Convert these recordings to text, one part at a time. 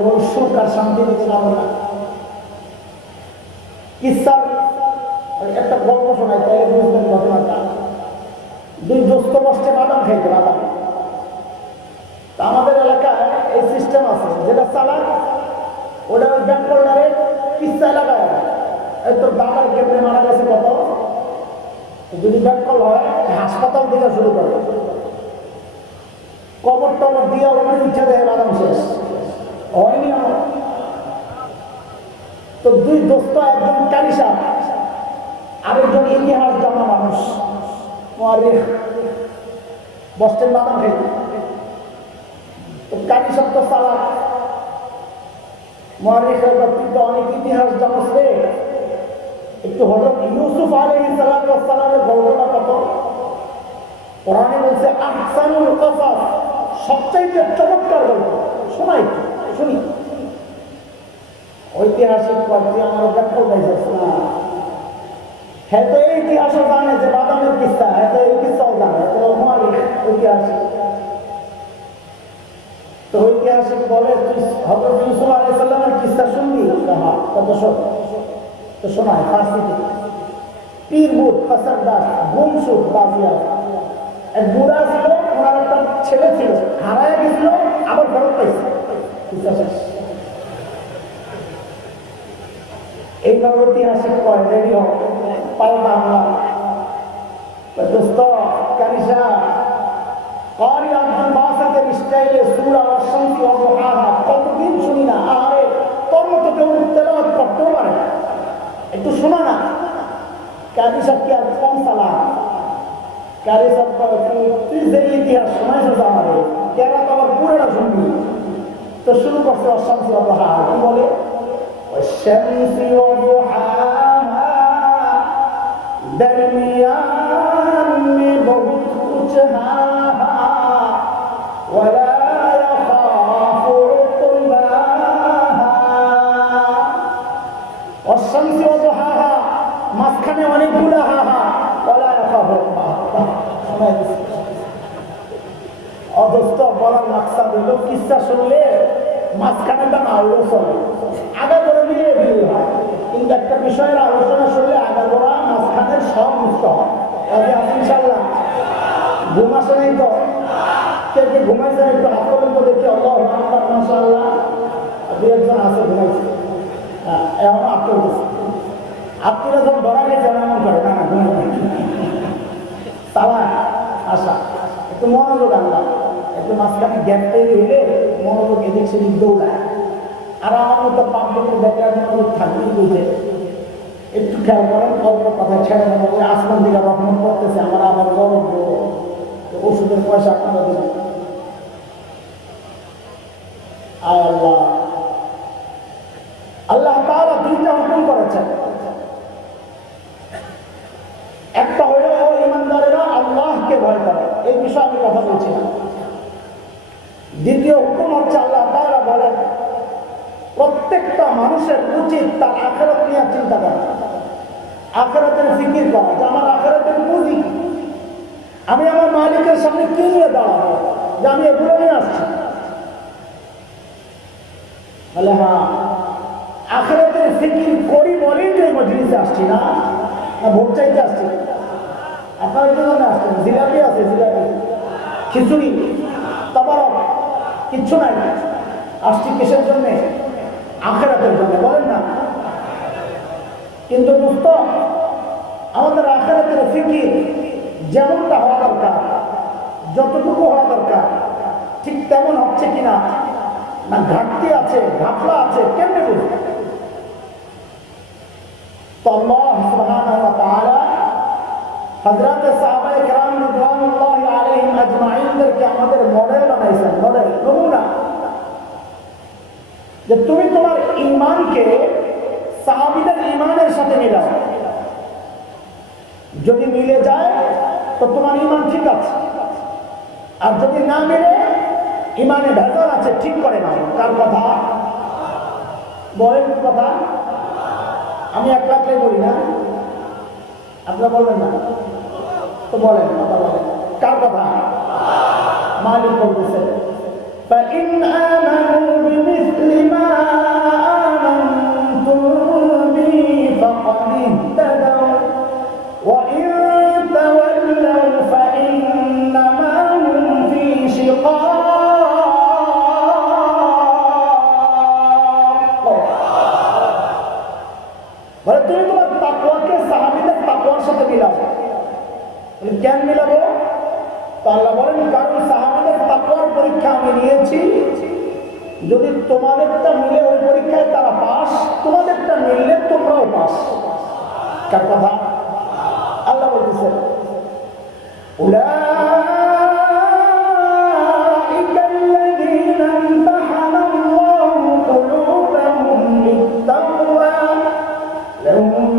কোনো সুখ আর শান্তি দিতে পারবো না। কিসার একটা গল্প শোনায়, তাই বুঝবেন ঘটনাটা। দুই দোস্ত বসছে বাদাম খাইতে, বাদাম। আমাদের এলাকায় এই সিস্টেম আছে, যেটা চালাক ওটা ওই ব্যাক কর্নারে কিস্তা এলাকায় এই তোর বাবার কেমনে মারা গেছে কত, যদি ব্যাক কল হয় হাসপাতাল থেকে শুরু করে কবর টবর দিয়ে ওখানে উঠে দেয়, বাদাম শেষ হয়নি আমার। তো দুই দোস্ত, একজন কালিসা, আরেকজন ইতিহাস জানা মানুষ, বসছেন বাদাম খাইতে। তো কালিসা তো চালাক, মুআররিখের ব্যক্তিত্ব অনেক ইতিহাস জানছে। একটু হযরত ইউসুফ আলাইহিস সালামের গল্পটা কত কোরআনে বলছে আহসানুল কাসাস, সবচাইতে চমৎকার গল্প। শোনাই শুনি। ঐতিহাসিক কয়েকটি আমার ব্যাখ্যা পাইছে না। হ্যাঁ, তো এই ইতিহাসও জানে যে বাদামের কিস্সা, হ্যাঁ তো এই কিস্সাও জানে, তো মুআররিখ ঐতিহাসিক। তো ঐতিহাসিক বলে তুই হযরত ইউসুফ আলাইহিস সালামের কিস্সা শুনবি? হ্যাঁ, কত শোন। তো শোনায় ফার্সিতে। পীর বুত ফাসারদাস গুমসুদ বাজিয়া, এক বুড়া ছিল, ওনার একটা ছেলে ছিল, হারায় গেছিল, আবার ফেরত পাইছে। কিস্সা শেষ। এইভাবে ঐতিহাসিক কয় রেডি হোক, পাল্টা হামলা। দোস্ত কারিশা কারি আব্দুল বাসিতের স্টাইলে সূরা আশ-শামস ওয়া দুহাহা কতদিন শুনি না। আরে তোর মতো কেউ তেলাওয়াত করতেও পারে, একটু শোনা না। কারি সাহেব কি আর কম সালা? কারি সাহেব তুই যে ইতিহাস শোনাইছিস আমাদের, কেরা তো আবার পুরোটা শুনবি। তো শুরু করছে আশ-শামস ওয়া দুহাহা। কি বলে? والشمس وضحاها درمیان میں بہت کچھ ولا يخاف عقباها والشمس وضحاها মাঝখানে অনেকগুলো হাহা ولا يخاف عقباها। অদস্ত বলার মাকসাদ হলো কিসা শুনলে মাঝখানেটা না হলেও চলে, আগা করে মিলিয়ে দিলে হয়। কিন্তু একটা বিষয়ের আলোচনা শুনলে আগা গোড়া মাঝখানের সব মুক্ত হয়। ইনশাল্লাহ ঘুম আসে নাই তো? কে কে ঘুমাইছে একটু হাত পর্যন্ত দেখি। আল্লাহু আকবার, মাশাআল্লাহ। দুই একজন আছে ঘুমাইছে, হ্যাঁ এখনো আপ করতেছে। আপনারা যখন ধরা গেছে এমন করে না, ঘুমাই তালা আশা একটু মনোযোগ আনলাম, একটু মাঝখানে গ্যাপ তৈরি হইলে মনোযোগ এদিক সেদিক দৌড়ায়। আর আমার মতো পাবলিকের ব্যাপারে মনোযোগ থাকবেই বুঝে। একটু খেয়াল করেন, অল্প কথা ছেড়ে নেব। ওই আসমান দিকে রহমত করতেছে, আমার আবার গরম ওষুধের পয়সা আপনারা দেবেন। আয় আল্লাহ, আল্লাহ তাআলা দুইটা হুকুম করেছেন। একটা হলো ঈমানদারেরা আল্লাহকে ভয় করে, এই বিষয়ে আমি কথা বলছি না। দ্বিতীয় হুকুম হচ্ছে আল্লাহ তাআলা বলেন প্রত্যেকটা মানুষের উচিত তার আখিরাত নিয়ে চিন্তা করা, আখিরাতের ফিকির করা, যে আমার আখিরাতের পুঁজি, আমি আমার মালিকের সামনে কি নিয়ে দাঁড়াবো, যে আমি এগুলো নিয়ে আসছি। বলে হ্যাঁ, আখিরাতের ফিকির করি বলেই তো এই মজলিসে আসছি, না ভোট চাইতে আসছি। আপনারা কি জন্য আসছেন? জিলাপি আছে, জিলাপি, খিচুড়ি, তাবারক, কিচ্ছু নাই। আসছি কিসের জন্য? আখিরাতের জন্য, বলেন না? কিন্তু দোস্ত, আমাদের আখিরাতের ফিকির যেমনটা হওয়া দরকার, যতটুকু হওয়া দরকার, ঠিক তেমন হচ্ছে কিনা, না ঘাটতি আছে, ঘাপলা আছে, কেমনে বুঝবে? তো আল্লাহ সুবহানাহু ওয়া তাআলা হযরত সাহাবায়ে কেরাম রাদিয়াল্লাহু আলাইহিম আজমাইনদেরকে আমাদের মডেল বানাইছেন, মডেল, নমুনা। যে তুমি তোমার ঈমানকে সাহাবীদের ঈমানের সাথে মিলাও, যদি মিলে যায় তো তোমার ঈমান ঠিক আছে, আর যদি না মিলে ঈমানে ভেজাল আছে, ঠিক করে নাও। কার কথা বলেন? কথা আমি এক লাখে বলি না, আপনারা বলবেন না তো বলেন, কথা বলেন। কার কথা? মালিক বলতেছে فإن آمنوا بمثل ما آمنتم به فقد اهتدوا وإن تولوا فإنما هم في شقاق বলে তুমি তোমার তাকওয়াকে সাহাবীদের তাকওয়ার সাথে মিলাবো। কেন মিলাবো? তো আল্লাহ বলেন কারণ সাহাবীদের তাকওয়ার পরীক্ষা আমি নিয়েছি, যদি তোমাদেরটা মিলে ওই পরীক্ষায় তারা পাস, তোমাদেরটা মিললে তোমরাও পাস। কার কথা? আল্লাহ বলতেছেন উলাইকা আল্লাযীনা ইমতাহানা আল্লাহু কুলুবাহুম লিত-তাকওয়া লাহুম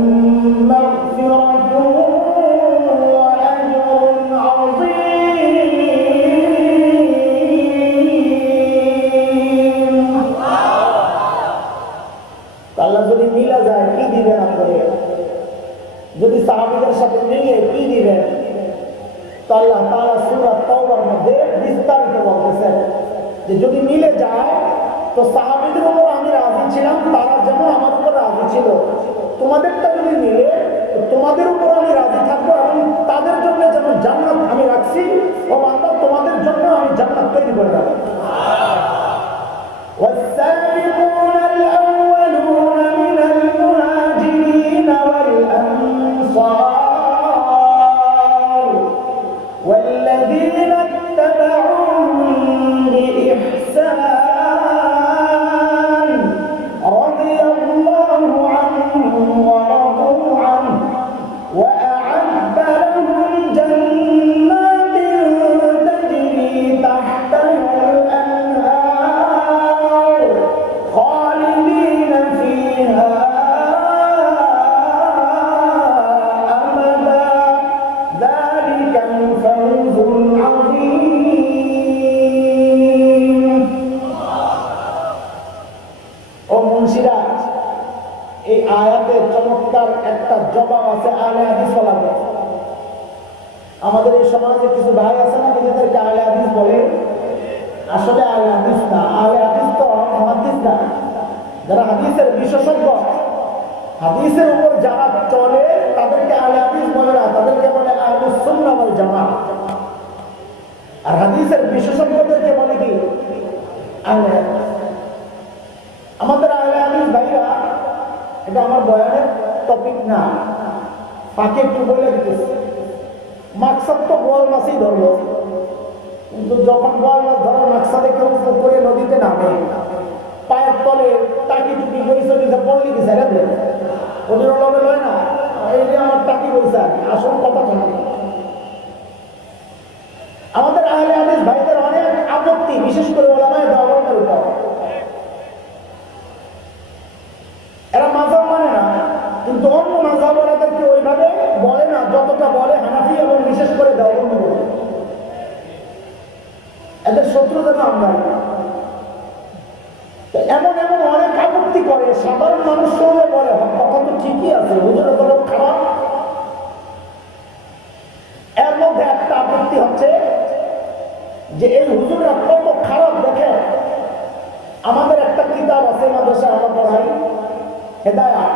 মাগফিরাতুন ওয়া আজরুন আযীম। আল্লাহ যদি মিলা যায় কি দিবেন আপনাদের? যদি সাহাবীদের সাথে মিলে কি দিবেন? তো আল্লাহ তাআলা সূরা তাওবার মধ্যে বিস্তারিত বলতেছেন যে যদি মিলে যায় তো সাহাবীদের উপর আমি রাজি ছিলাম, তারা যেমন আমার উপর রাজি ছিল, তোমাদেরটা যদি মিলে তো তোমাদের উপর আমি রাজি থাকবো এবং তাদের জন্য যেমন জান্নাত আমি রাখছি ও আল্লাহ তোমাদের জন্য আমি জান্নাত তৈরি করে রাখবো। والسابقون الأولون من المهاجرين والأنصار والذين اتبعوهم بإحسان رضي الله عنهم ورضوا عنه وأعد لهم جنات تجري تحتها الأنهار خالدين فيها أبدا ذلك الفوز العظيم। ও মুন্সিরা, এই আয়াতের চমৎকার একটা জবাব আছে আহলে হাদিস বলাতে। আমাদের এই সমাজে কিছু ভাই আছে না, নিজেদেরকে আহলে হাদিস বলে, আসলে আহলে হাদিস না। আহলে হাদিস তো মুহাদ্দিস না, যারা হাদিসের বিশেষজ্ঞ, হাদিসের উপর যারা চলে তাদেরকে আহলে হাদিস বলে না, তাদেরকে বলে আহলুস সুন্নাহ ওয়াল জামাআহ। আর হাদিসের বিশেষজ্ঞদেরকে বলে কি? আহলে হাদিস। আমাদের আহলে হাদিস ভাইরা, এটা আমার বয়ানের টপিক না, ফাঁকে একটু বলে দিতেছি। মাকসাদ তো বোয়াল মাছই ধরবো, কিন্তু যখন বোয়াল মাছ ধরার মাকসাদে কেউ পুকুরে নদীতে নামে, পায়ের তলে টাকি টুকি বইছে দিতে পড়লি কি ছেড়ে দেবে, ওদের লবে লয় না, এই যে আমার টাকি বইছে আসল কথা থাকে। আমাদের আহলে হাদিস ভাইদের অনেক আপত্তি, বিশেষ করে ওলামায়ে দেওবন্দের উপর। এরা মাযহাব মানে না, কিন্তু অন্য মাযহাব ওনাদেরকে ওইভাবে বলে না যতটা বলে হানাফি এবং বিশেষ করে দেওবন্দি বলে। এদের শত্রু যেন আমরা। এমন এমন অনেক আপত্তি করে, সাধারণ মানুষ শুনলে বলে কথা তো ঠিকই আছে, হুজুরের কথা খারাপ। এর মধ্যে একটা আপত্তি হচ্ছে যে এই হুজুররা কত খারাপ দেখে। আমাদের একটা কিতাব আছে মাদ্রাসায় আমরা পড়াই, হেদায়াত,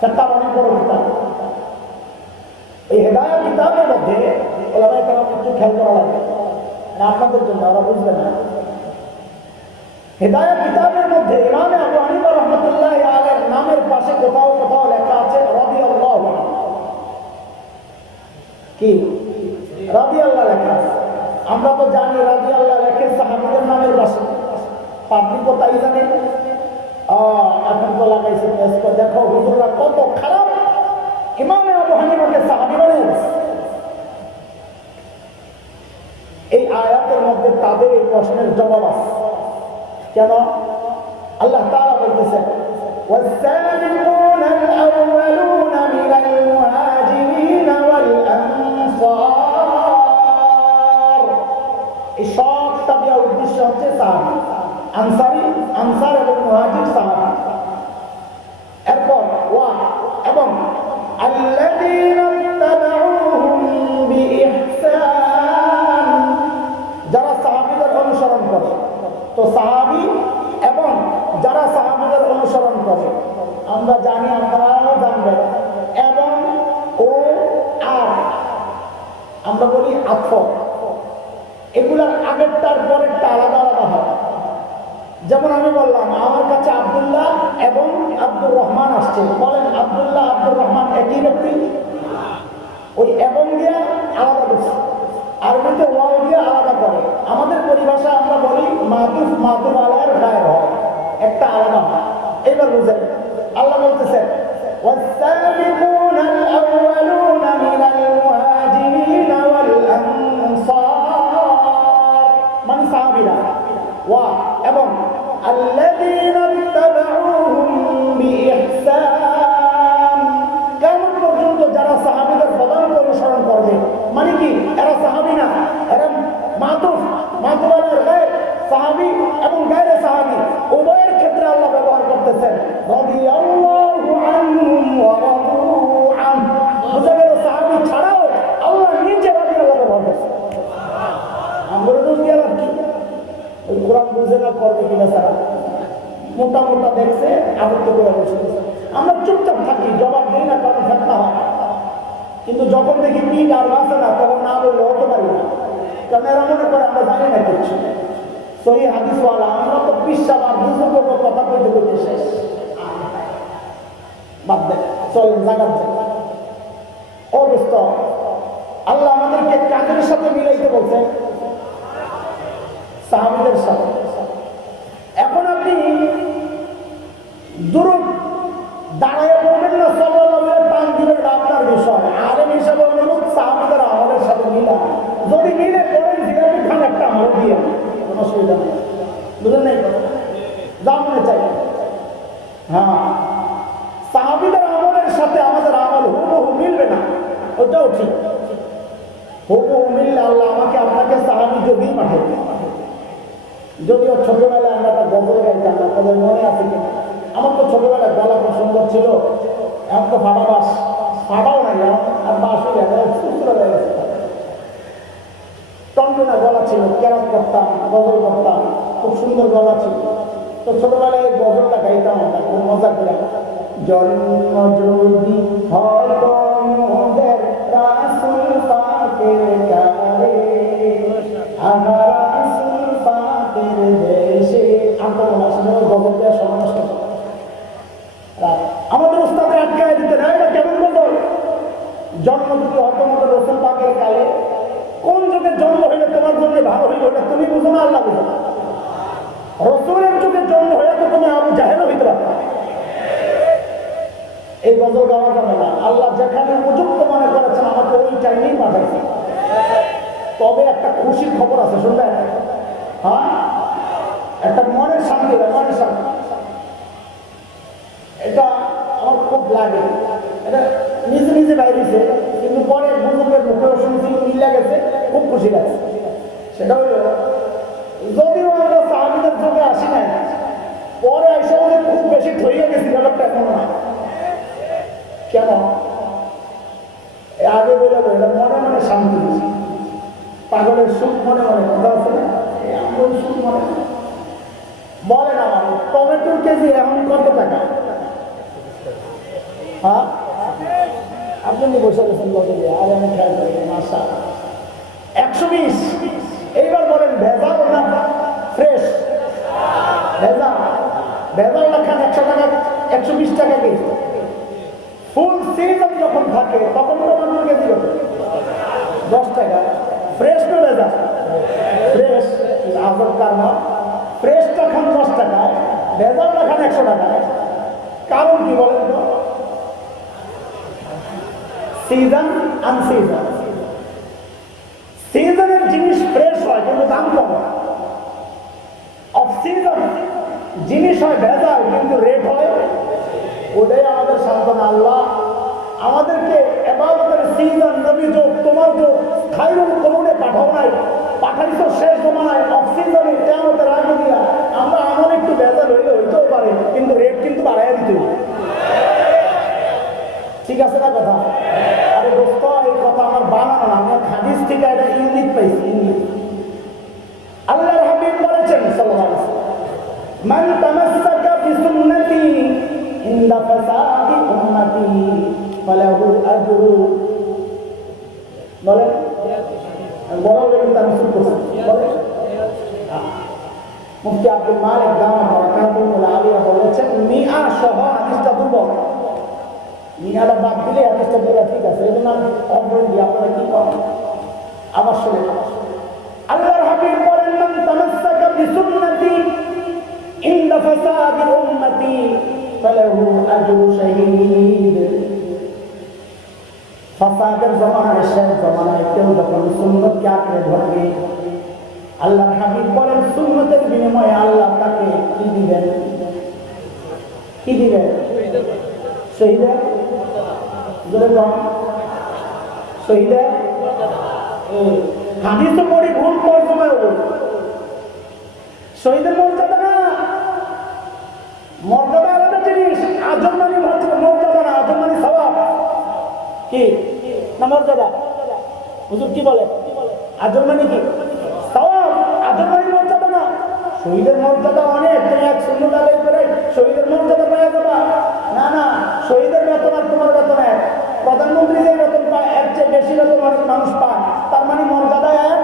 সেটা অনেক বড় কিতাব। এই হেদায়াত কিতাবের মধ্যে ওলামায়ে কেরাম একটু খেয়াল করা লাগে না, আপনাদের জন্য, ওরা বুঝবে না। হেদায়াত কিতাবের মধ্যে ইমাম আবু হানিফা রাহমাতুল্লাহি আলাইহির নামের পাশে কোথাও কোথাও লেখা আছে রাদিয়াল্লাহু আনহু। কি রাদিয়াল্লাহু লেখা আছে? আমরা তো জানি রাদিয়াল্লাহু লেখে সাহাবীদের নামের পাশে, পাবলিক তো তাই জানে। এখন তো লাগাইছে, দেখো হুজুররা কত খারাপ, ইমাম আবু হানিফাকে সাহাবী বানিয়েছে। এই আয়াতের মধ্যে তাদের এই প্রশ্নের জবাব আছে। কেন? আল্লাহ তাআলা বলতেছেন والسابقون الأولون من المهاجرين والأنصار। এই সবটা দেওয়ার উদ্দেশ্য হচ্ছে সাহাবী, আনসারী, আনসার এবং মুহাজির সাহাবী। এরপর ওয়া এবং আল্লাযীনা ইত্তাবাউহুম বিইহসান, যারা সাহাবীদের অনুসরণ করে। আমরা বলি আতফ, এগুলার আগেরটার পরেরটা আলাদা আলাদা হয়। যেমন আমি বললাম আমার কাছে আব্দুল্লাহ এবং আব্দুর রহমান আসছে, বলেন আব্দুল্লাহ আব্দুর রহমান একই ব্যক্তি? ওই এবং দিয়ে আলাদা করছে, আরবিতে ওয়াও দিয়ে আলাদা করে। আমাদের পরিভাষা আমরা বলি মাতুফ মাতুফ আলার গায়ের হয়, একটা আলাদা হয়। এইবার বুঝেন, আল্লাহ বলতেছেন والسابقون الأولون من المهاجرين والأنصار মানে সাহাবীরা, ওয়া এবং الذين اتبعوهم بإحسان, কেমন পর্যন্ত যারা সাহাবীদের পদাঙ্ক অনুসরণ করবে। মানে কি, এরা সাহাবী না, এরা মাতুফ মাতুফের গায়ে সাহাবী এবং গায়রে সাহাবী উভয়ের ক্ষেত্রে আল্লাহ ব্যবহার করতেছেন রাদিয়াল্লাহু আনহুম ওয়া রাদু আনহু। বুঝা গেল, সাহাবী ছাড়াও আল্লাহ নিজে রাদিয়াল্লাহু ব্যবহার করতেছেন। আমরা তো গেল কি ওই কোরআন বুঝে না, করবে কিনা সারা মোটা মোটা দেখছে আপত্ত করে বসে। আমরা চুপচাপ থাকি, জবাব দিই না, কারণ ঠাট্টা হয়। কিন্তু যখন দেখি পিঠ আর বাঁচে না, তখন না বললে হতে পারি না, কারণ এরা মনে করে আমরা জানি না কিছু। সহি হাদিসওয়ালা আমরা তো বিশ্বাস আর বুঝবো কথা বলতে বলতে শেষ। বাদ দেন, চলেন জাগাত যান। অবস্থ আল্লাহ আমাদেরকে কাদের সাথে মিলাইতে বলছেন? সাহাবীদের সাথে। এখন আপনি দুরূদ দাঁড়ায় পড়বেন না, সাল্লাল্লাহু আলাইহি টান দিবেন, এটা আপনার বিষয়। আলেম হিসাবে অনুরোধ সাহাবীদের আমলের সাথে মিলা, যদি মিলে পড়েন জিলাপি খান একটা আমল দিয়ে, কোনো অসুবিধা নেই। বুঝলেন না? যা মনে চাই। হ্যাঁ, সাহাবীদের আমলের সাথে আমাদের আমল হুবহু মিলবে না, ওটাও ঠিক। হুবহু মিললে আল্লাহ আমাকে আপনাকে সাহাবী যদি পাঠাবে। যদিও ছোটবেলায় আমরা একটা গজল গাইতাম, আপনাদের মনে আছে কিনা? আমার তো ছোটবেলায় গলা খুব সুন্দর ছিল, এখন তো ফাটা বাস, ফাটাও নাই, আর বাস হয়ে যায় সুন্দর হয়ে গেছে। টনটনা গলা ছিল, ক্যারাম করতাম, গজল করতাম, খুব সুন্দর গলা ছিল। তো ছোটবেলায় এই গজলটা গাইতাম আমরা খুব মজা করে। জন্ম যদি হয় তোমাদের রাসূল পাকের কারে, আমার রাসূল পাকের দেশে, গজলটা সমস্ত আমাদের উস্তাদে আটকায় দিতে না। এটা কেমন গজল? জন্ম যদি হয় তোমাদের রাসূল পাকের কালে, কোন যুগে জন্ম হইলে তোমার জন্য ভালো হইল এটা তুমি বুঝো না, আল্লাহ বুঝো। রাসূলের যুগে জন্ম হয়ে তো তুমি আবু জাহেলও হইতে পারতা। এই গজল গাওয়া যাবে না। আল্লাহ যেখানে উপযুক্ত মনে করেছেন আমাকে ওই টাইমেই পাঠাইছে। তবে একটা খুশির খবর আছে, শুনলেন? হ্যাঁ, একটা মনের শান্তি, মনের শান্তি, এটা আমার খুব লাগে। এটা নিজে নিজে বাইরেছে, কিন্তু পরে বুজুর্গের মুখে শুনছি, মিলে গেছে, খুব খুশি লাগছে। সেটা হইল, যদিও আমরা সাহাবীদের যুগে আসি না, পরে এসে খুব বেশি ধরিয়ে গেছি, ব্যাপারটা এখন না। কেন? আগে বলে এটা মনে মনে শান্তি দিচ্ছি, পাগলের সুখ মনে মনে, কথা আছে না? আমার সুখ মনে বলে না। টমেটোর কেজি এখন কত টাকা? হ্যাঁ, আপনি বসে গেছেন বদলে, আর আমি খেয়াল করি মাসা 120। এইবার বলেন ভেজাল না ফ্রেশ? ভেজাল, ভেজাল রাখান 100 টাকা, 120 টাকা কেজি। ফুল সিজন যখন থাকে তখন টমেটোর কেজি কত? 10 টাকা। ফ্রেশ না ভেজাল? ফ্রেশ। আজব কারণ, ফ্রেশটা খান 10 টাকায়, ভেজালটা খান 100 টাকায়। কারণ কি বলেন তো? সিজন আনসিজন। সিজনের জিনিস ফ্রেশ হয় কিন্তু দাম কম। অফ সিজন জিনিস হয় ভেজাল কিন্তু রেট হয়, ওটাই আমাদের সান্ত্বনা। আল্লাহ আমাদেরকে ইবাদতের সিজন, নবী যুগ, তোমার যুগ, খায়রুল কুরুনে পাঠাও নাই, পাঠাইছো শেষ জমানায় অফ সিজনে, কিয়ামতের আগে দিয়া। আমরা আমল একটু ভেজাল হইলে হইতেও পারে, কিন্তু রেট কিন্তু বাড়াইয়া দিতে হবে। ঠিক আছে না কথা? আরে দোস্ত, এই কথা আমার বানানো না, আমার হাদিস থেকে এটা ইঙ্গিত পাইছি, ইঙ্গিত। আল্লাহর হাবিব বলেছেন সাল্লাল্লাহু আলাইহি ওয়াসাল্লাম, মান তামাসসাকা বিসুন্নতি ইনদা ফাসাদি উম্মতি ফালাহু আজরু। বলেন বড় লেগে তার চুপ করছে বলে মুফতি আব্দুল মালিক দাওয়াত বরকাতুল্লাহ আলিয়া বলেছেন মিয়া সহ হাদিসটা দুর্বল মিয়াটা বাদ দিলে হাদিসটা বলা ঠিক আছে এই জন্য আমি অবরণ দিই আপনারা কি করেন আবার শুনে আল্লাহর হাবিব বলেন মান তামাসসাকা বিসুন্নতি ইনদা ফাসাদি উম্মতি ফালাহু আজরু শাহীদ ফাসাদের জমানায় শেষ জমানায় কেউ যখন সুন্নতকে আঁকড়ে ধরবে আল্লাহর হাবিব বলেন সুন্নতের বিনিময়ে আল্লাহ তাকে কি দিবেন শহীদের শহীদের হাদিস তো পড়ি ভুল তর্জমায় শহীদের মর্যাদা না মর্যাদা আলাদা জিনিস আজম মানে মর্যাদা না আজম মানে সওয়াব কি না মর্যাদা হুজুর কি বলে আজম মানে কি সওয়াব আজম মানে মর্যাদা না শহীদের মর্যাদা অনেক তুমি এক সুন্নত আদায় করে শহীদের মর্যাদা পাওয়া যাবা না না শহীদের বেতন আর তোমার বেতন এক প্রধানমন্ত্রী যে বেতন পায় এর চেয়ে বেশি বেতন অনেক মানুষ পায় তার মানে মর্যাদা এক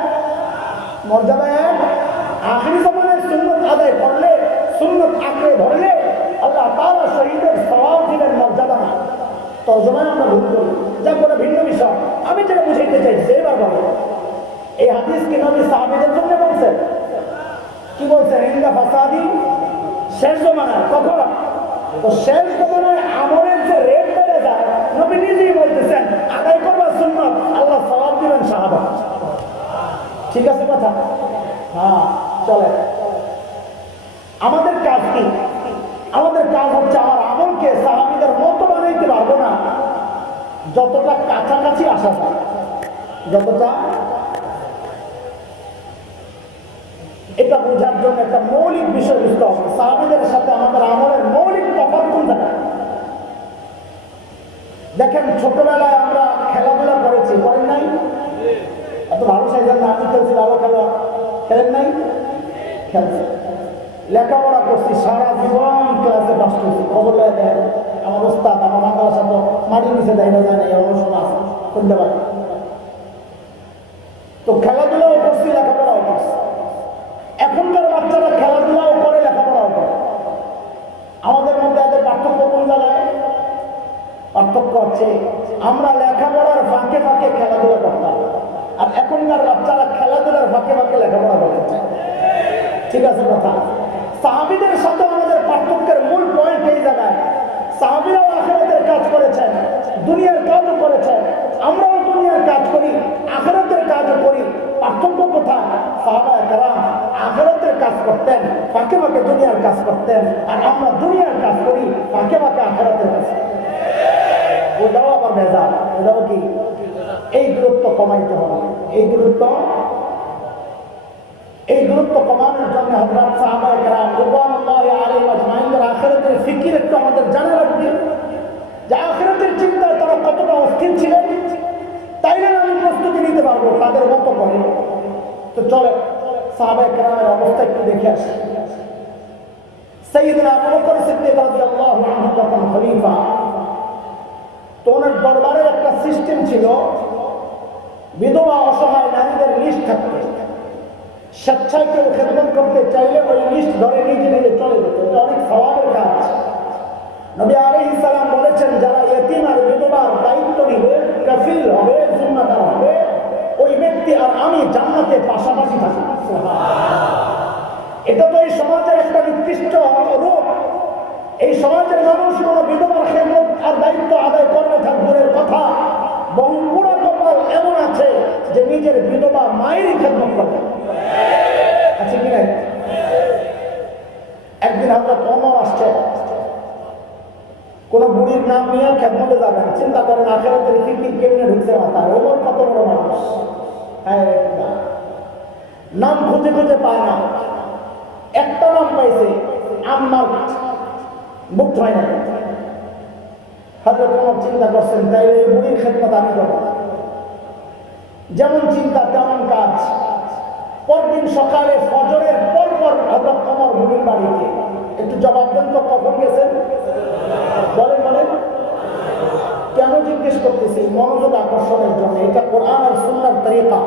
আখেরি জমানায় সুন্নত আদায় করলে সুন্নত আঁকড়ে ধরলে আল্লাহ তাআলা শহীদের সওয়াব দিবেন মর্যাদা না তর্জমায় আমরা ভুল করি যা কোনো ভিন্ন বিষয় আমি যেটা বুঝাইতে চাইছি এবার বলো এই হাদিস কি নবী সাহাবীদের জন্য বলছেন কি বলছেন ইন্দা ফাসাদি শেষ জমানায় কখন তো শেষ জমানায় আমলের যে রেট বেড়ে যায় নবী নিজেই বলতেছেন আদায় করবা সুন্নত আল্লাহ সওয়াব দিবেন সাহাবা ঠিক আছে কথা হ্যাঁ চলে আমাদের কাজ কি আমাদের কাজ হচ্ছে আমার আমলকে সাহাবীদের মতো বানাইতে পারবো না যতটা কাছাকাছি আসা যায় যতটা এটা বোঝার জন্য একটা মৌলিক বিষয় বুঝতে হবে সাহাবীদের সাথে আমাদের আমলের মৌলিক তফাৎ কোন জায়গায় দেখেন ছোটবেলায় আমরা খেলাধুলা করেছি করেন নাই এত ভালো সাইজের না আমি খেলছি ভালো খেলা খেলেন নাই খেলছে লেখাপড়া করছি সারা জীবন ক্লাসে পাস করছি খবর দেয় আমার ওস্তাদ আমার মাদ্রাসা তো মাটির নিচে দেয় না যায় না এমন সময় আছে শুনতে পারি তো খেলাধুলাও করছি লেখাপড়াও করছি এখনকার বাচ্চারা খেলাধুলাও করে লেখাপড়াও করে আমাদের মধ্যে এদের পার্থক্য কোন জায়গায় পার্থক্য হচ্ছে আমরা লেখাপড়ার ফাঁকে ফাঁকে খেলাধুলা করতাম আর এখনকার বাচ্চারা খেলাধুলার ফাঁকে ফাঁকে লেখাপড়া করতে চায় ঠিক আছে কথা সাহাবীদের সাথে আমাদের পার্থক্যের মূল পয়েন্ট এই জায়গায় সাহাবীরাও আখিরাতের কাজ করেছেন দুনিয়ার কাজও করেছেন আমরাও দুনিয়ার কাজ করি আখিরাতের কাজও করি পার্থক্য কোথায় সাহাবায়ে কেরাম আখিরাতের কাজ করতেন ফাঁকে ফাঁকে দুনিয়ার কাজ করতেন আর আমরা দুনিয়ার কাজ করি ফাঁকে ফাঁকে আখিরাতের কাজ ওটাও আবার ভেজাল ওটাও কি এই দূরত্ব কমাইতে হবে এই দূরত্ব কমানোর জন্য হযরত সাহাবায়ে কেরাম রিদওয়ানুল্লাহি আলাইহিম আজমাইনের আখিরাতের ফিকির একটু আমাদের জানা লাগবে যে আখিরাতের চিন্তায় তারা কতটা অস্থির ছিলেন তাইলে আমি প্রস্তুতি নিতে পারবো তাদের মতো করে তো চলে সাহাবায়ে কেরামের অবস্থা একটু দেখে আসি সাইয়্যিদনা আবু বকর সিদ্দিক রাদিয়াল্লাহু আনহু যখন খলিফা তো ওনার দরবারের একটা সিস্টেম ছিল বিধবা অসহায় নারীদের লিস্ট থাকতো স্বেচ্ছায় কেউ খেদমত করতে চাইলে ওই লিস্ট ধরে নিজে নিজে চলে যেত এটা অনেক সওয়াবের কাজ নবী আলাইহিস সালাম বলেছেন যারা ইতিম আর বিধবার দায়িত্ব নিবে কাফিল হবে জিম্মাদার হবে ওই ব্যক্তি আর আমি জান্নাতে পাশাপাশি থাকি এটা তো এই সমাজের একটা নির্দিষ্ট রূপ এই সমাজের মানুষ কোনো বিধবার খেদমত আর দায়িত্ব আদায় করবে ঠাকুরের কথা বহু পুরো কপাল এমন আছে যে নিজের বিধবা মায়েরই খেদমত করবে আছে কি নাই একদিন হযরত ওমর আসছে কোন বুড়ির নাম নিয়ে খেদমতে যাবেন চিন্তা করেন আখিরাতের ফিকির কেমনে ঢুকছে মাথায় ওমর কত বড় মানুষ নাম খুঁজে খুঁজে পায় না একটা নাম পাইছে আম্মার মুক্ত হয় না হযরত ওমর চিন্তা করছেন তাই এই বুড়ির খেদমত আমি করব যেমন চিন্তা তেমন কাজ পরদিন সকালে ফজরের পর হযরত ওমর বুড়ির বাড়িতে একটু জবাব দেন তো কখন গেছেন বলেন কেন জিজ্ঞেস করতেছি মনোযোগ আকর্ষণের জন্য এটা কোরআন আর সুন্নাহর তরিকা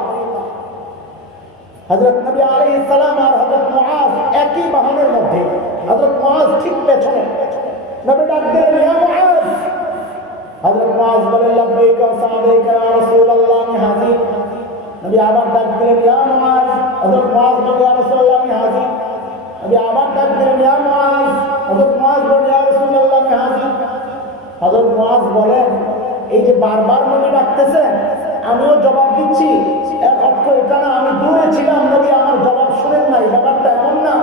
হযরত নবী আলাইহিস সালাম আর হযরত মুআজ একই বাহনের মধ্যে, হযরত মুআজ ঠিক পেছনে। নবী ডাক দিলেন, ইয়া মুআজ। হযরত মুআজ বলেন, লাব্বাইকা ওয়া সা'দাইকা ইয়া রাসূলুল্লাহ, আমি হাজির। নবী আবার ডাক দিলেন, ইয়া মুআজ। হযরত মুআজ বলেন, ইয়া রাসূলুল্লাহ, আমি হাজির। নবী আবার ডাক দিলেন, ইয়া মুআজ। হযরত মুআজ বলেন, ইয়া রাসূলুল্লাহ, আমি হাজির। হযরত মুআজ বলেন, এই যে বারবার নবী ডাকতেছেন, আমিও জবাব দিচ্ছি, এর অর্থ এটা না আমি দূরে ছিলাম, নবী আমার জবাব শুনেন নাই। ব্যাপারটা এমন না,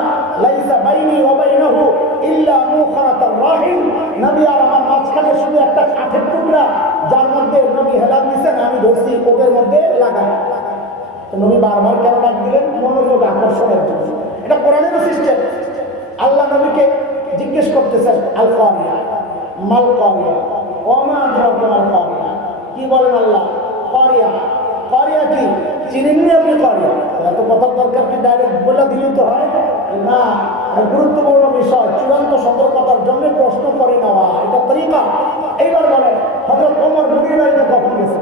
লাইসা বাইনি ওয়া বাইনাহু ইল্লা মুখারাতার রাহিম। নবী আর আমার মাঝখানে শুধু একটা কাঠের টুকরা, যার মধ্যে নবী হেলাল দিয়েছেন, আমি ধরছি ওদের মধ্যে লাগাই। তো নবী বারবার কেন ডাক দিলেন? মনোযোগ আকর্ষণের জন্য। এটা কোরআনের সিস্টেম। আল্লাহ নবীকে জিজ্ঞেস করতেছেন, আল কারিয়া মাল কারিয়া ওয়া মা আদরাকা মাল কারিয়া। কি বলেন আল্লাহ? কারিয়া। কারিয়া কি চিনেননি আপনি? কারিয়া এত কথার দরকার কি? ডাইরেক্ট বলে দিলে তো হয় না। গুরুত্বপূর্ণ বিষয়, চূড়ান্ত সতর্কতার জন্য প্রশ্ন করে নেওয়া, এটা তরিকা। এইবার বলে, হযরত ওমর বুড়ির বাড়িতে কখন গেছে?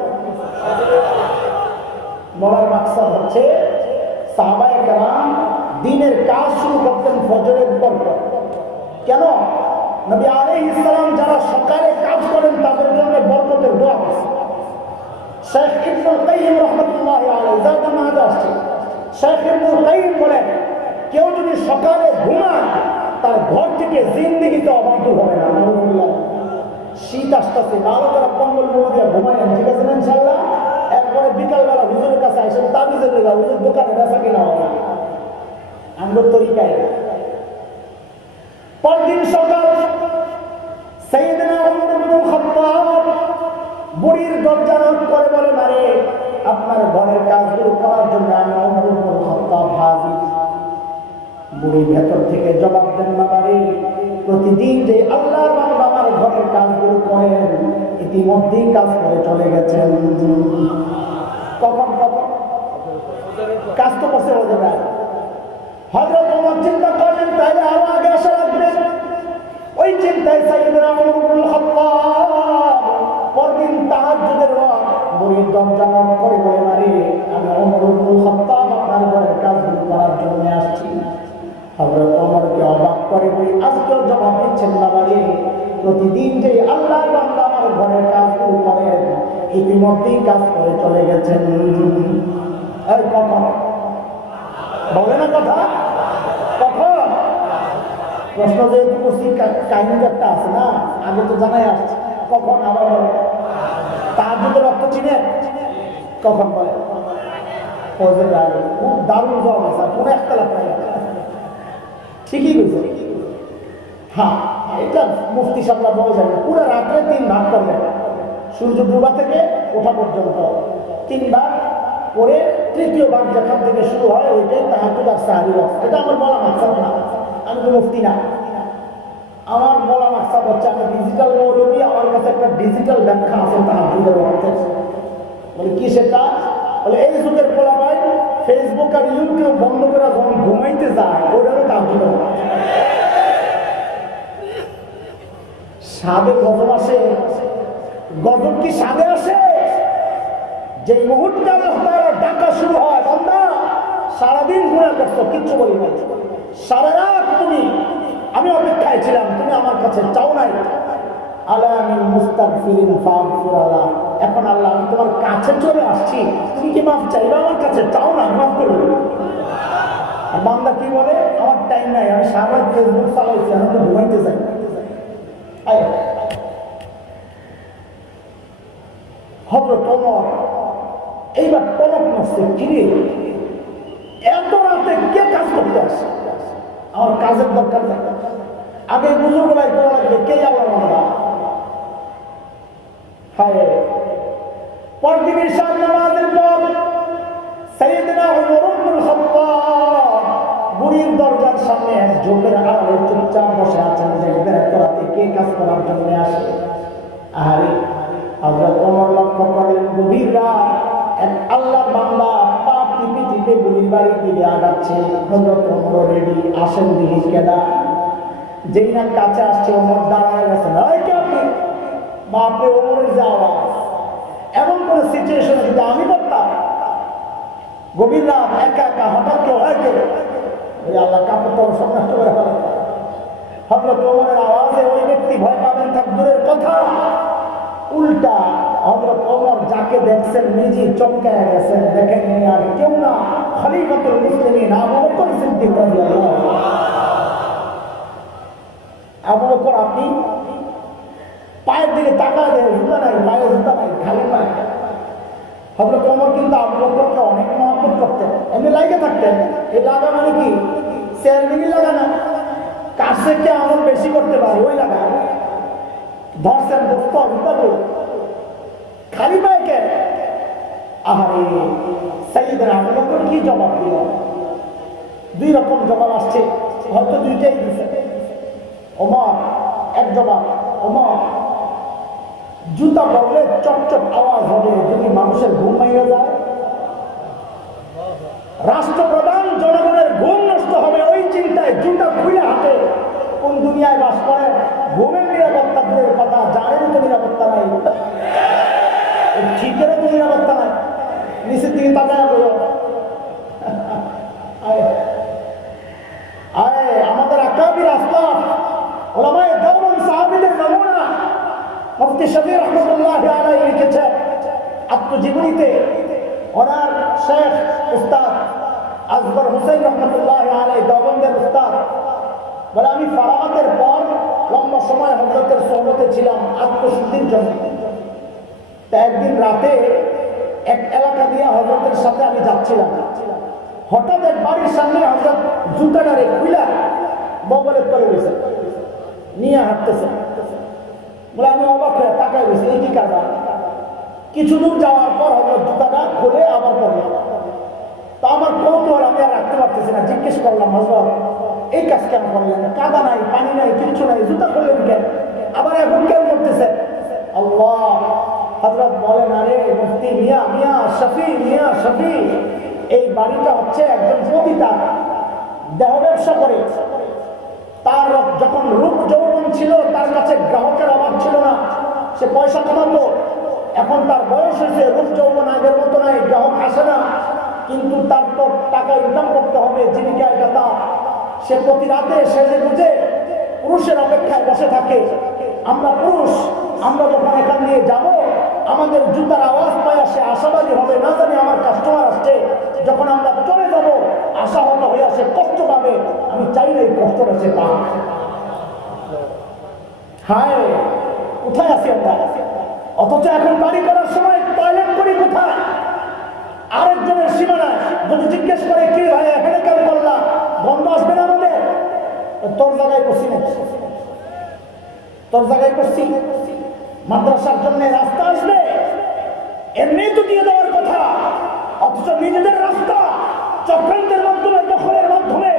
বলার মাকসাদ হচ্ছে, সাহাবায়ে কেরাম দিনের কাজ শুরু করতেন ফজরের পর। কেন? নবী আলাইহিস সালাম যারা সকালে কাজ করেন তাদের জন্য বরকতের দোয়া করেন। শেখ ইবনুল কাইয়িম রাহমাতুল্লাহি আলাইহি যাদের মাঝে আসছে, শেখ ইবনুল কাইয়িম বলেন, কেউ যদি সকালে ঘুমায় তার ঘর থেকে জিন্দেগিতে অবাধ্য হবে না। আলহামদুলিল্লাহ, শীত আসতেছে, ভালো করে কম্বল মুড়ি দিয়ে ঘুমায়েন, ঠিক আছে না ইনশাআল্লাহ? এরপরে বিকালবেলা হুজুরের কাছে আসেন, তাবিজের লেগা হুজুর দোকানে বেচা কিনা হবে আমগোর তরিকায়। পরদিন সকাল সাইয়েদনা ওমর ইবনুল খাত্তাব বুড়ির দরজা নক করে বলে, আরে আপনার ঘরের কাজগুলো করার জন্য আমি ওমর ইবনুল খাত্তাব হাজির। বুড়ি ভেতর থেকে জবাব দেন, বাবারে প্রতিদিন যে আল্লাহর বান্দা আমার ঘরের কাজগুলো করেন, ইতিমধ্যেই কাজ করে চলে গেছেন। কখন কখন কাজ তো করছে হতে পারে। হযরত ওমর চিন্তা করলেন, তাইলে আরো আগে আসা লাগবে। ওই চিন্তায় সাইয়েদনা ওমর ইবনুল খাত্তাব পরদিন তাহাজ্জুদের ওয়াক্ত বুড়ির দরজা নক করে বলে, আরে আমি ওমর ইবনুল খাত্তাব আপনার ঘরের কাজগুলো করার জন্য আসছি। হযরত ওমরকে অবাক করে বুড়ি আজকেও জবাব দিচ্ছেন, বাবারে প্রতিদিন যে আল্লাহর বান্দা আমার ঘরের কাজগুলো করেন, ইতিমধ্যেই কাজ করে চলে গেছেন। এই কখন বলে না কথা? কখন? প্রশ্ন যেহেতু করছি, কাহিনী একটা আছে না, আগে তো জানাই আসছে। কখন? আবার বলে তাহাজ্জুদের অর্থ চিনেন? কখন বলে? ফজরের আগে। খুব দারুণ জবাব আছে, কোনো একতলাপ নাই। ঠিকই বলছে। হ্যাঁ, এটা মুফতি সাহেবরা বলে যাবে, পুরো রাত্রে 3 ভাগ করবেন। সূর্য ডুবা থেকে ওঠা পর্যন্ত 3 ভাগ করে, তৃতীয় ভাগ যেখান থেকে শুরু হয় ওইটাই তাহাজ্জুদ আর সাহরি ওয়াক্ত। এটা আমার বলা মাকসাদ না, আমি তো মুফতি না। আমার বলা মাকসাদ হচ্ছে, আমি ডিজিটাল মৌলবী, আমার কাছে একটা ডিজিটাল ব্যাখ্যা আছে তাহাজ্জুদের ওয়াক্তের। বলে কি সেটা? বলে এই যুগের পোলাপাই ফেসবুক আর ইউটিউব বন্ধ করে যখন ঘুমাইতে যায়, ওটারও তাহাজ্জুদের ওয়াক্ত। সাদে গজব আসে। গজব কি সাদে আসে? যে মুহূর্তে আল্লাহ তাআলা ডাকা শুরু হয়, বান্দা সারাদিন গুনাহ করছো, কিচ্ছু বলি নাই, সারা রাত তুমি আমি অপেক্ষায় ছিলাম, তুমি আমার কাছে চাও নাই, আলামিন মুস্তাগফিরিন ফাগফিরাল্লাহ। এখন আল্লাহ আমি তোমার কাছে চলে আসছি, তুমি কি মাফ চাইবে? আমার কাছে চাও না, মাফ করে দেবে। আর বান্দা কি বলে, আমার টাইম নাই, আমি সারা রাত ফেসবুক চালাইছি, আমি তো ঘুমাইতে চাই। হযরত ওমর এইবার টনক নষ্ট, কিরে এত রাতে কে কাজ করতে আসে? আমার কাজের দরকার নেই, আগে বুজুর্গ ভাই করা লাগবে, কে আল্লাহ বান্দা। হায়, পরদিন ঈশার নামাজের পর সাইয়েদনা ওমর ইবনুল খাত্তাব বুড়ির দরজার সামনে এক ঝোপের আড়ালে চুপচাপ বসে আছেন, দেখবেন এত রাতে কে কাজ করার জন্য আসে। আরে হযরত ওমর লক্ষ্য করেন, গভীর রাত, এক আল্লাহর বান্দা পা টিপে টিপে বুড়ির বাড়ির দিকে আগাচ্ছে। হযরত ওমর রেডি, আসেন দিকে কেডা। যেই না কাছে আসছে, ওমর দাঁড়ায় গেছেন। এই কে আপনি? বাপরে, ওমরের যে আওয়াজ! এমন কোন সিচুয়েশন যদি আমি করতাম, গভীর রাত একা একা হঠাৎ কেউ হয় কে ওই আল্লাহ কাপড় তো সব নষ্ট করে ফেলে। হযরত ওমরের আওয়াজে ওই ব্যক্তি ভয় পাবেন থাক দূরের কথা, উল্টা হযরত ওমর যাকে দেখছেন নিজেই চমকায় গেছেন, দেখেন আর কেউ না, খলিফাতুল মুসলিমিন আবু বকর সিদ্দিক রাদিয়াল্লাহু আনহু। আবু বকর আপনি পায়ের দিকে তাকায় দেয়, জুতা নাই, পায়ে জুতা নাই, খালি পায়ে। হযরত ওমর কিন্তু আবু বকরকে অনেক মহব্বত করতেন, এমনি লাগে থাকতেন। এই লাগা মানে কি চেয়ারম্যানই লাগা না, কাছে কে আমল বেশি করতে পারে ওই লাগা। ধরছেন দোস্ত জুতা বই খালি পায়ে কে? আহারে সাইয়েদনা আবু বকর কি জবাব দিল? দুই রকম জবাব আসছে, হয়তো দুইটাই দিছে। ওমর এক জবাব, ওমর জুতা পড়লে চটচট আওয়াজ হবে যদি মানুষের ঘুম ভেঙে যায়, রাষ্ট্রপ্রধান জনগণের ঘুম নষ্ট হবে ওই চিন্তায় জুতা খুলে হাঁটে। কোন দুনিয়ায় বাস করে? ঘুমের নিরাপত্তা দূরের কথা, জানেন তো নিরাপত্তা নাই, ঠিকেরও তো নিরাপত্তা নাই। নিচের দিকে তাকায় বলো আমাদের আকাবির আসলাফ ওলামায়ে দেওবন্দ সাহাবীদের নমুনা মুফতি শফি রহমাতুল্লাহ আলাইহি লিখেছেন আত্মজীবনীতে। ওনার শেখ উস্তাদ আসগর হুসাইন রহমাতুল্লাহ আলাইহি দেওবন্দের উস্তাদ বলে, আমি ফারাগাতের পর লম্বা সময় হযরতের সোহবতে ছিলাম আত্মশুদ্ধির জন্য। তা একদিন রাতে এক এলাকা দিয়ে হযরতের সাথে আমি যাচ্ছিলাম, হঠাৎ এক বাড়ির সামনে হযরত জুতাটারে খুইলা বগলের তলে গেছে নিয়ে হাঁটতেছে। বলে আমি অবাক হয়ে তাকায় গেছি, এই কি কারণ? কিছু দূর যাওয়ার পর হযরত জুতাটা খুলে আবার পড়লাম। তা আমার কৌতূহল আমি আর রাখতে পারতেছি না, জিজ্ঞেস করলাম, হযরত এই কাজ কেন করলেন? কাদা নাই, পানি নাই, কিচ্ছু নাই, জুতা খুললেন কেন? আবার এখন কেন করতেছে? আল্লাহ! হযরত বলেন, আরে মুফতি মিয়া, মিয়া শফি, মিয়া শফি, এই বাড়িটা হচ্ছে একজন পতিতা, দেহ ব্যবসা করে। তার যখন রূপ যৌবন ছিল, তার কাছে গ্রাহকের অভাব ছিল না, সে পয়সা কামাতো। এখন তার বয়স হয়েছে, রূপ যৌবন আগের মতো নাই, গ্রাহক আসে না, কিন্তু তার তো টাকা ইনকাম করতে হবে, জীবিকা এটা তা। সে প্রতি রাতে সেজে বুঝে পুরুষের অপেক্ষায় বসে থাকে। আমরা পুরুষ, আমরা যখন এখান দিয়ে যাব, আমাদের জুতার আওয়াজ পায় সে আশাবাদী হবে, না জানি আমার কাস্টমার আসছে। যখন আমরা চলে যাব, আশাহত হয়ে সে কষ্ট পাবে। আমি চাই না এই কষ্টটা সে পাক। হায়, কোথায় আছি আমরা? অথচ এখন বাড়ি করার সময় টয়লেট করি কোথায়? আরেকজনের সীমানায়। যদি জিজ্ঞেস করে কি ভাই এখানে কেন করলাম, বন্ধ আসবে না আমাদের? তোর জায়গায় করছি না, তোর জায়গায় করছি। মাদ্রাসার জন্য রাস্তা আসবে, এমনি তো দিয়ে দেওয়ার কথা, অথচ নিজেদের রাস্তা চক্রান্তের মাধ্যমে, দখলের মাধ্যমে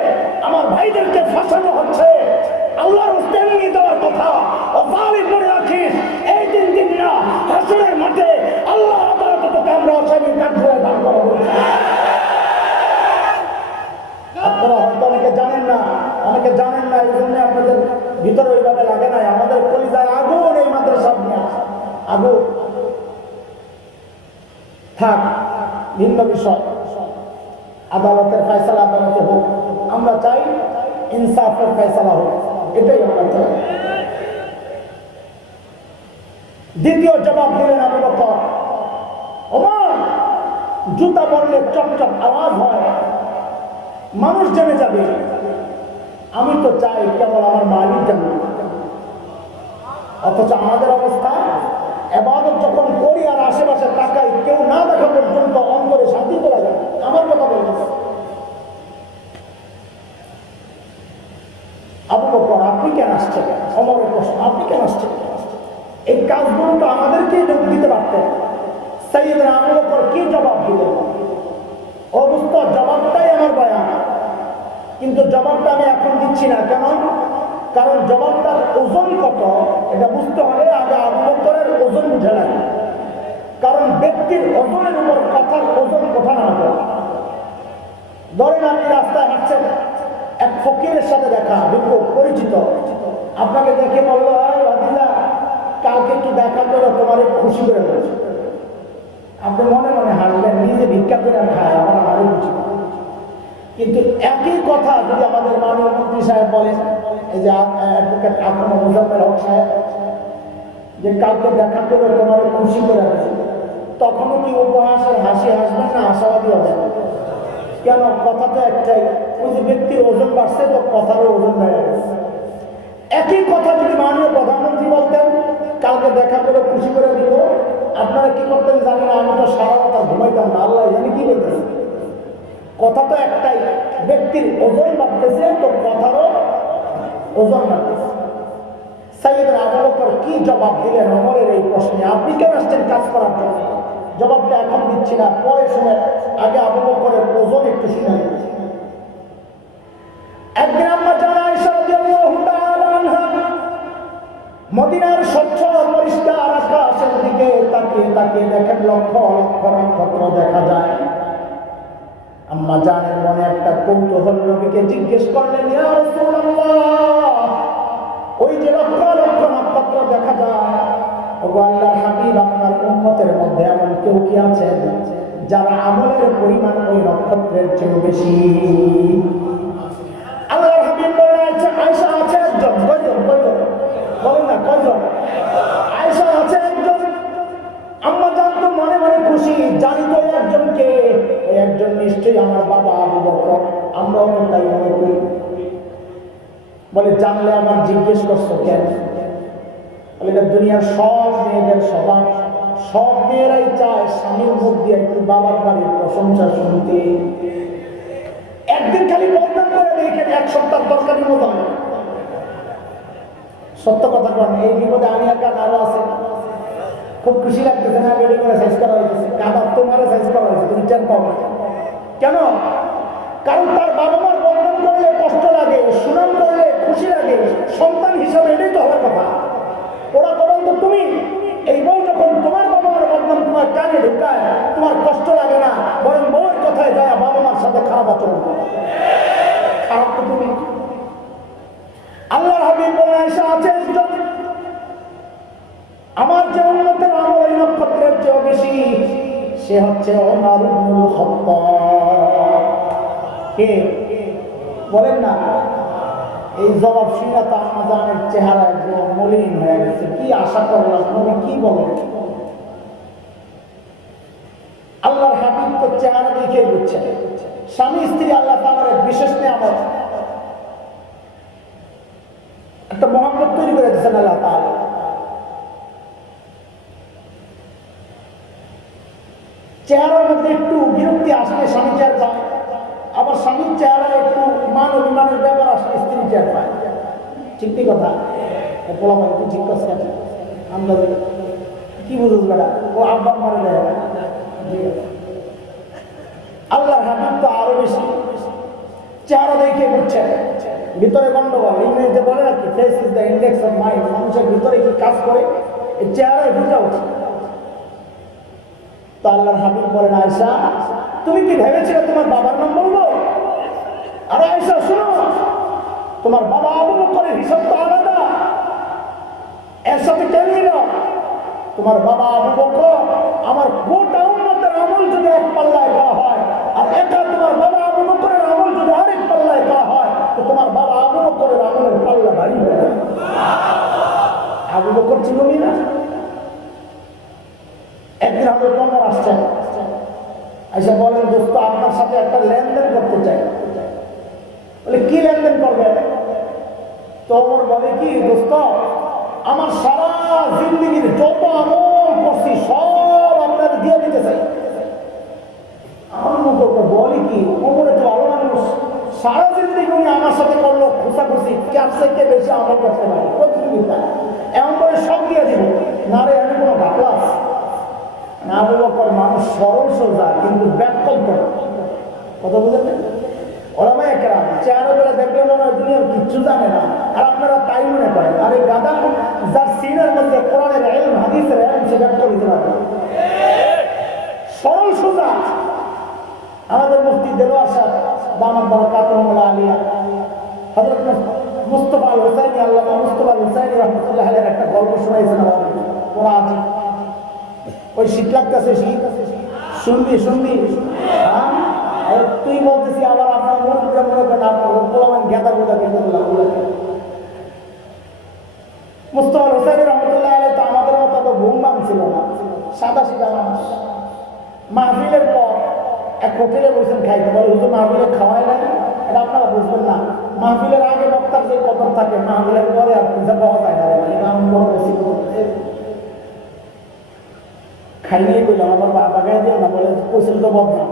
আমার ভাইদেরকে ফাঁসানো হচ্ছে। আল্লাহর হস্তে এমনি দেওয়ার কথা। ও জালিম, মনে রাখিস, এই দিন না, হাসরের মাঠে আল্লাহ আদালতে তোকে আমরা আসামি কাঠগড়ায় দান করাবো। আপনারা হয়তো অনেকে জানেন না, এই জন্য আপনাদের ভিতরে ওইভাবে লাগে নাই। আমাদের কলিজায় আগুন এই মাদ্রাসা নিয়ে, আগুন। থাক, ভিন্ন বিষয়। আদালতের ফয়সালা আদালতে হোক, আমরা চাই ইনসাফের ফয়সালা হোক, এটাই আমরা চাই। দ্বিতীয় জবাব দিলেন আবু বকর, ওমর জুতা পরলে চটচট আওয়াজ হয়, মানুষ জেনে যাবে। আমি তো চাই কেবল আমার মালিক জানবে। অথচ আমাদের অবস্থা, ইবাদত যখন করি আর আশেপাশে তাকাই, কেউ না দেখা পর্যন্ত অন্তরে শান্তি চলে যায়। আমার কথা বলতেছে আবু বকর, আপনি কেন আসছেন? ওমরের প্রশ্ন, আপনি কেন আসছেন? এই কাজগুলো তো আমাদেরকে দিতে পারতেন। সাইয়েদনা আবু বকর কি জবাব দিলেন? অবস্থা জবাবটাই আমার বয়ান, কিন্তু জবাবটা আমি এখন দিচ্ছি না। কেন? কারণ জবাবটার ওজন কত এটা বুঝতে হলে আগে আবু বকরের ওজন বুঝে লাগে। কারণ ব্যক্তির ওজনের উপর কথার ওজন কোথা না হবে। ধরেন আপনি রাস্তায় হাঁটছেন, এক ফকিরের সাথে দেখা, বিপুল পরিচিত, আপনাকে দেখে বললো, ভাতিজা কালকে একটু দেখা করে তোমার খুশি করে দেবে। আপনি মনে মনে হাসলেন, নিজে ভিক্ষা করে খায়, আমার আরো বেশি পাবে। কিন্তু একই কথা যদি আমাদের মাননীয় মন্ত্রী সাহেব বলেন, এই যে অ্যাডভোকেট আব্দুল মুজাম্মেল হক সাহেব, যে কাউকে দেখা করে তোমার খুশি করে আছে, তখনও কি উপহাসের হাসি হাসবেন না আশাবাদী হবেন? কেন? কথা তো একটাই, ওই যে ব্যক্তির ওজন বাড়ছে তো কথারও ওজন বেড়ে গেছে। একই কথা যদি মাননীয় প্রধানমন্ত্রী বলতেন কালকে দেখা করে খুশি করে দিব, আপনারা কি করতেন জানি না, আমি তো সারা কথা ঘুমাইতাম না, আল্লাহ জানি কি বলতেছে। কথা তো একটাই, ব্যক্তির ওজন বাড়তেছে তো কথারও ওজন বাড়তেছে। সাইয়েদনা আবু বকর কি জবাব দিলেন ওমরের এই প্রশ্নে? আপনি কেন আসছেন কাজ করার জন্য? জবাবটা এখন দিচ্ছি না, পরে শুনে, আগে আবু বকরের ওজন একটু শুনে নিচ্ছি। একদিন আম্মা জান আয়েশা রাদিয়াল্লাহু তাআলা আনহা মদিনার স্বচ্ছ পরিষ্কার আকাশের দিকে তাকিয়ে তাকিয়ে দেখেন লক্ষ লক্ষ নক্ষত্র দেখা যায়। আম্মা জানের মনে একটা কৌতূহল, নবীকে জিজ্ঞেস করলেন, ইয়া রাসূলুল্লাহ, ওই যে লক্ষ লক্ষ নক্ষত্র দেখা যায়, ওগো আল্লাহর হাবিব, আপনার উম্মতের মধ্যে এমন কেউ কি আছেন যার আমলের পরিমাণ ওই নক্ষত্রের চেয়ে বেশি? আল্লাহর হাবিব বলেন, আয়েশা আছে একজন। কয়জন? কয়জন বলেন না, কয়জন? আয়েশা আছে একজন। আম্মা জান তো মনে মনে খুশি, জানি তো একজনকে, ওই একজন নিশ্চয়ই আমার বাবা আবু বকর। আমরাও তাই মনে করি। বলে, জানলে আমার জিজ্ঞেস করছো কেন? বলে, দুনিয়ার সব মেয়েদের স্বভাব, সব মেয়েরাই চায় স্বামীর মুখ দিয়ে একটু বাবার বাড়ির প্রশংসা শুনতে। একদিন খালি বদনাম করে দেখেন, এক সপ্তাহ দরকারি মতো। সত্য কথা কন, এই বিপদে আমি আর গান আরো আছে। খুব খুশি লাগতেছে না? বেডি করে সাইজ করা হয়েছে, কাবার তোমারে সাইজ করা হয়েছে, তুমি টেন পাবো কেন? কারণ তার বাবা মার বদনাম করলে কষ্ট লাগে, সুনাম করলে খুশি লাগে। সন্তান হিসাবে এটাই তো হওয়ার কথা। ওরা বলেন তো, তুমি এই বউ যখন তোমার বাবা মার বদনাম তোমার কানে ঢুকায়, তোমার কষ্ট লাগে না, বরং বউয়ের কথায় যায় বাবা মার সাথে খারাপ আচরণ করে। খারাপ তো তুমি। আল্লাহর হাবিব বলেন, আয়েশা আছে একজন, আমার যে উম্মতের আমল ওই নক্ষত্রের চেয়ে বেশি, সে হচ্ছে ওমর ইবনুল খাত্তাব। কে বলেন না? এই জবাব শুনে তো আম্মা জানের চেহারা একদম মলিন হয়ে গেছে। কি আশা করলাম, নবী কি বলেন? আল্লাহর হাবিব তো চেহারা দেখে বুঝছে স্বামী স্ত্রী আল্লাহ তাআলার এক বিশেষ নিয়ামত, একটা মহব্বত তৈরি করে দিচ্ছেন আল্লাহ তাআলা। চেহারার মধ্যে একটু বিরক্তি আসলে স্বামী চেয়ার পায়, আবার স্বামীর চেহারায় একটু মান অভিমানের ব্যাপার আসলে স্ত্রী চেয়ার পায়। ঠিক কি কথা? বলা হয় ঠিক আছে। আমরা কি বুঝুস বেটা, ও আব্বা মারে দেয়। আল্লাহর হাবিব তো আরো বেশি চেহারা দেখে বুঝছে ভিতরে গন্ডগোল। ইংরেজিতে বলে আর কি, face is the index of mind. মানুষের ভিতরে কি কাজ করে এই চেহারায় বুঝা উচিত। তো আল্লাহর হাবিব বলেন, আয়েশা, তুমি কি ভেবেছিলে তোমার বাবার নাম বলবো? আর আয়েশা শুনো, তোমার বাবা আবু বকরের হিসাব তো আলাদা, এর সাথে কেন মিল? তোমার বাবা আবু বকর আমার গোটা উম্মতের আমল যদি এক পাল্লায় করা হয়, আর একা তোমার বাবা আবু বকরের আমল যদি আরেক পাল্লায় করা হয়, তো তোমার বাবা আবু বকরের আমলের পাল্লা ভারী হয়ে যাবে। আবু বকর ছিল না? একদিন আমাদের ওমর আসছেন, আয়েশা বলেন, দোস্ত আপনার সাথে একটা লেনদেন করতে চাই। বলে, কি লেনদেন করবে? তো ওমর বলে, কি দোস্ত, আমার সারা জিন্দগির যত আমল করছি সব আপনার দিয়ে দিতে চাই। আমার মতো বলি কি, ওমরে তো ভালো মানুষ, সারা জিন্দগি উনি আমার সাথে করলো খুশাখুশি, কার থেকে বেশি আমল করতে পারি, প্রতিযোগিতা, এমন করে সব দিয়ে দিব। না রে, আমি কোনো ঘাপলা আছে না। আবু বকর মানুষ সরল সোজা, কিন্তু ব্যাকল্প কথা বুঝলেন? ওলামা একরাম চেহারা করে দেখলে মনে হয় দুনিয়ার কিচ্ছু জানে না, আর আপনারা তাই মনে করেন। আর এই গাদা যার সিনের মধ্যে কোরআনের ইলম হাদিসের ইলম সে ব্যক্ত করতে পারে, সরল সোজা। আমাদের মুফতি দেলোয়ার সাহেব দামাত বারাকাতুহুল্লাহ আলিয়া, হযরত মুস্তাফা আল হুসাইনি, আল্লামা মুস্তাফা আল হুসাইনি রাহমাতুল্লাহ আলাইহির একটা গল্প শোনাইছেন আমাদের। ওরা আজি ওই শীত লাগতেছে, শীত শুনবি শুনবি? হ্যাঁ, তুই বলতেছি আবার আপনার মনে করেন আপনার গেঁদা গোদা কেন মুস্তফা হোসেন রহমতুল্লাহ আলাইহি তো আমাদের মতো তো ঘুম বাম ছিল না, সাদা সিধা মানুষ। মাহফিলের পর এক হোটেলে বসেন খাইতে, বলে হুজুর মাহফিলে খাওয়ায় না, এটা আপনারা বুঝবেন না। মাহফিলের আগে বক্তার যে কদর থাকে, মাহফিলের পরে আর পয়সা পাওয়া যায় না। খাই নিয়ে বললাম আমার বাগায় দিয়ে না, বলে পয়সা তো বদনাম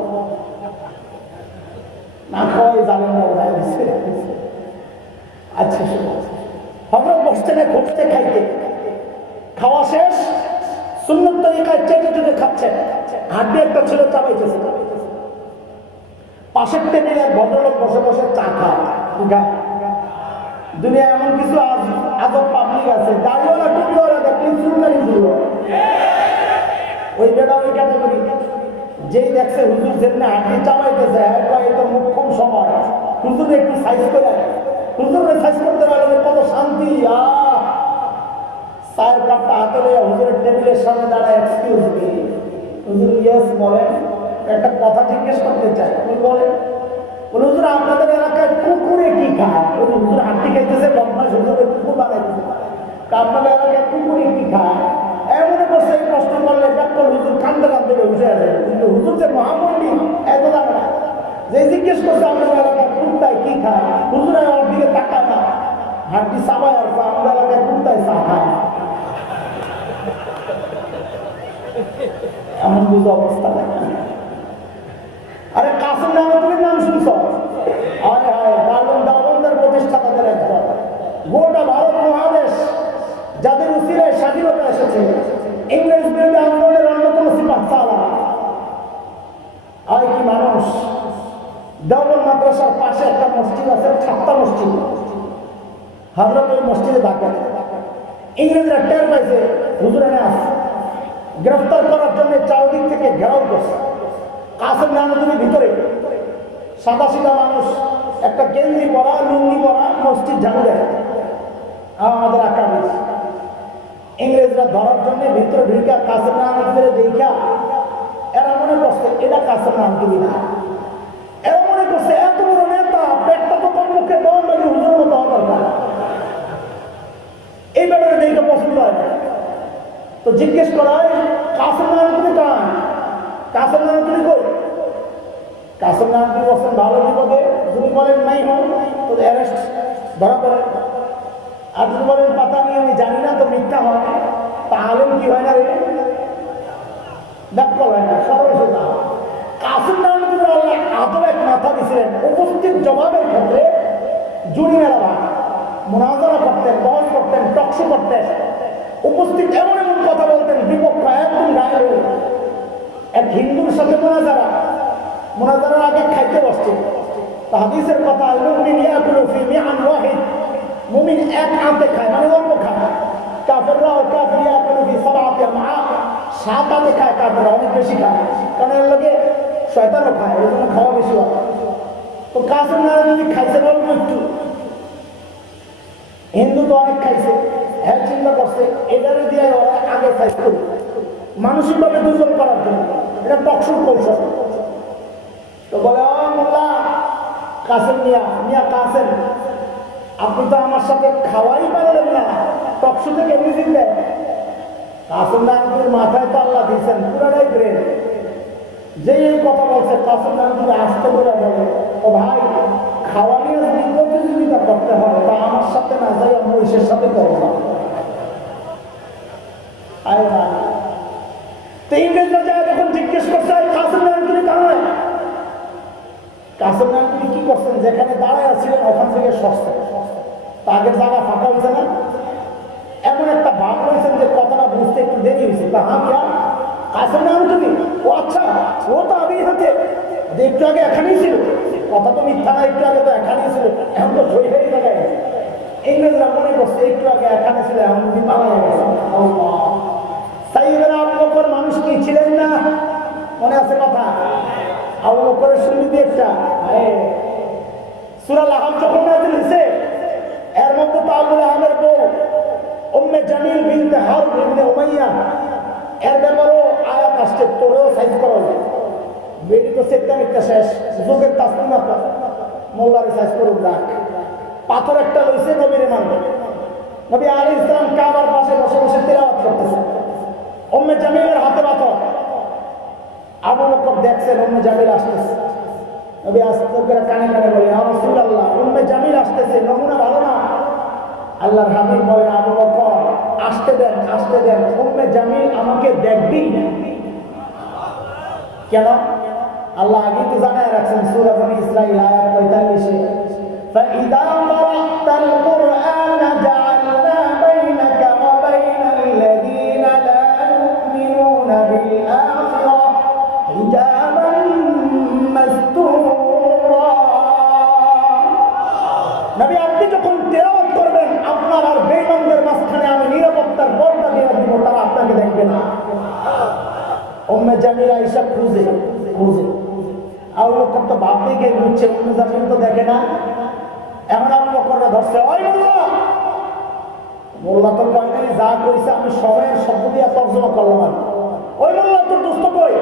না খাওয়াই জানেন না ওরা দিচ্ছে। আচ্ছা হজরত বসছেন ঘুরতে খাইতে, খাওয়া শেষ, সুন্নত তরিকায় চেটে চেটে খাচ্ছে, হাড্ডি একটা ছিল চাবাইতেছে। পাশের টেবিলে এক ভদ্রলোক বসে বসে চা খায়। দুনিয়া এমন কিছু আজব পাবলিক আছে, দাড়িওয়ালা টুপিওয়ালা দেখলে চুলকানি শুরু, ওই বেটা ওই ক্যাটাগরি। যেই দেখছে হুজুর যেমনি হাড্ডি চাবাইতেছে, এই তো মুখ্যম সময়, হুজুর একটু সাইজ করে, হুজুরের সাইজ করতে পারলে কত শান্তি। চায়ের কাপটা হাতে নিয়ে হুজুরের টেবিলের সামনে দাঁড়ায়, এক্সকিউজ মি হুজুর, ইয়েস বলেন, একটা কথা জিজ্ঞেস করতে চাই। বলে হুজুর আপনাদের এলাকায় কুকুরে কি খায়? হুজুর হাড্ডি খাইতেছে, বদমাশ হুজুরের কুকুর বানাইতেছে। আপনাদের এলাকায় কুকুরে কি খায়? এমন করছে এই প্রশ্ন করলে ব্যাকল হুজুর কান্দে কান্দে উঠে আসে। কিন্তু হুজুর যে মহামন্ডি এত জানে না, যে জিজ্ঞেস করছে আপনাদের এলাকায় কুত্তায় কি খায়, হুজুর ওর দিকে তাকায় না, হাড্ডি চাবায় আসছে, আমাদের এলাকায় কুত্তায় চা খায়। এমন বুঝে অবস্থা দেখে। আরে কাসিম নামে নাম শুনছ? হায় হায়, দারুণদের প্রতিষ্ঠাতাদের একজন, গোটা ভারত মহাদেশ যাদের উসিলায় স্বাধীনতা এসেছে, ইংরেজ বিরোধী আন্দোলনের অন্যতম সিপাহ সালার। আর কি মানুষ! দেওবন্দ মাদ্রাসার পাশে একটা মসজিদ আছে, ছাত্তা মসজিদ। হযরত ওই মসজিদে থাকেন। ইংরেজরা টের পাইছে হুজুর এনে আসছে, গ্রেফতার করার জন্য চারদিক থেকে ঘেরাও করছে। কাসেম নানতুনির ভিতরে সাদা সিধা মানুষ, একটা গেঞ্জি পরা, লুঙ্গি পরা, মসজিদ ঝাড়ু দেয়। আমাদের আকাশ ইংরেজরা ধরার জন্য ভিতরে ঢুকা কাসেম নানতুনির দেখা এরা মনে করছে এটা কাসেম নানতুনি না। এরা মনে করছে এত বড় নেতা, পেটটা তো কম মুখে দেওয়া লাগে, হুজুর মতো হওয়া দরকার। এই ব্যাপারে দেখে পছন্দ হয় না। তো জিজ্ঞেস করা হয় কাসেম নানতুনি কান? কাসেম নানতুনি কই? কাসেম নানতুনি বলছেন ভালো বিপদে, যদি বলেন নাই হন তো অ্যারেস্ট, ধরা পড়ে। আর যদি বলেন পাতা নিয়ে আমি জানি না, তো মিথ্যা হয়, তাহলে কি হয় না রে, ব্যাকল হয় না, সরল সোজা। কাসেম নানতুনি আল্লাহ আদর এক মাথা দিয়েছিলেন, উপস্থিত জবাবের ক্ষেত্রে জুড়ি মেলা মুনাজারা করতেন, বহস করতেন, টকশো করতেন, উপস্থিত এমন এমন কথা বলতেন, বিপক্ষ একদম গায়ে। এক হিন্দুর সাথে মোনাজারার আগে খাইতে বসছে, হাদিসের কথা, মুমিন এক আঁতে খায়, মানে অল্প খায়। কাফেররা সাত আঁতে খায়, কাফেররা অনেক বেশি খায়, কারণ এর লোকে শয়তানও খায়, এই জন্য খাওয়া বেশি হয়। তো কাসেম নানতুনি খাইছে বলবো একটু, হিন্দু তো অনেক খাইছে, হ্যাঁ চিন্তা করছে এটার দিয়ে আগে সাইজ করি, মানসিকভাবে দুর্বল করার জন্য, এটা টকশুর কৌশল। তো বলে মোল্লা কাসেম মিয়া কাসেম, আপনি তো আমার সাথে খাওয়াই পারলেন না, টকশু থেকে মিউজিক দেয়। কাসেম নানতুনির মাথায় তো আল্লাহ দিয়েছেন পুরাটাই ব্রেন। যে এই কথা বলছে কাসেম নানতুনি আসতে করে বলে, ও ভাই খাওয়া নিয়ে যদি প্রতিযোগিতা করতে হয় তা আমার সাথে না যাই, মহিষের সাথে করবো না। তো ইংরেজরা যায় যখন জিজ্ঞেস করছে কাসেম নানতুনি কাহায়, কাসেম নানতুনি কি করছেন, যেখানে দাঁড়ায় আছিলেন ওখান থেকে সস্তা, আগের জায়গা ফাঁকা হয়েছে না, এমন একটা ভাব রয়েছেন যে কথাটা বুঝতে একটু দেরি হয়েছে। তা হ্যাঁ কিয়া কাসেম নানতুনি, ও আচ্ছা ও তো আগেই হাতে, একটু আগে এখানেই ছিল, কথা তো মিথ্যা না, একটু আগে তো এখানেই ছিল, এখন তো সই হয়ে জায়গায়। ইংরেজরা মনে করছে একটু আগে এখানে ছিল, এখন যদি পালানো গেছে। সাইয়েদনা আবু বকর মানুষ কি ছিলেন না? মনে আছে কথা? আবু বকরের সুন্নতি একটা সূরা আল-আহজাব যখন নাযিল হয়েছে, এর মধ্যে তো আবু লাহাবের বউ উম্মে জামিল বিনতে হারব ইবনে উমাইয়া, এর ব্যাপারেও আয়াত আসছে, তোরেও সাইজ করা যায়। বেটি তো সেটা মিথ্যা শেষ, যুগের তাসলিমা মোল্লার সাইজ করুক রাখ। পাথর একটা লইছে নবীর মানবে। নবী আলাইহিস সালাম কাবার পাশে বসে বসে তিলাওয়াত করতেছে, উম্মে জামিলের হাতে পাথর। আবু বকর দেখছেন উম্মে জামিল আসতেছে, নবী আস্তে করে কানে কানে বলে, ইয়া রাসূলুল্লাহ, উম্মে জামিল আসতেছে, নমুনা ভালো না। আল্লাহর হাবিব বলেন, আবু বকর আসতে দেন, আসতে দেন, উম্মে জামিল আমাকে দেখবি। কেন? আল্লাহ আগে তো জানায় রাখছেন সূরা বনী ইসরাঈল আয়াত 45-এ, ফাইদা ক্বারাতাল কুরআনা জাআলনা বাইনাকা ওয়া বাইনাল লাযীনা লা ইউমিনুনা বিল আখিরাহ হিজাবান মাসতুরা। নবী আপনি যখন তেলাওয়াত করবেন, আপনার আর বেঈমানদের মাঝখানে আমি নিরাপত্তার পর্দা দিয়ে দিব, তারা আপনাকে দেখবে না। উম্মে জামিলা আয়েশা খুঁজে খুঁজে, আবু বকর তো বাপ দিকে ঘুরছে, উম্মে জামিল তো দেখে না। এখন আবু বকররা ধরছে, ওই মোল্লা, মোল্লা তো কয় নাই, যা কইছে আমি সময়ের শব্দ দিয়ে তর্জমা করলাম। আর ওই মোল্লা তোর দোস্ত কই?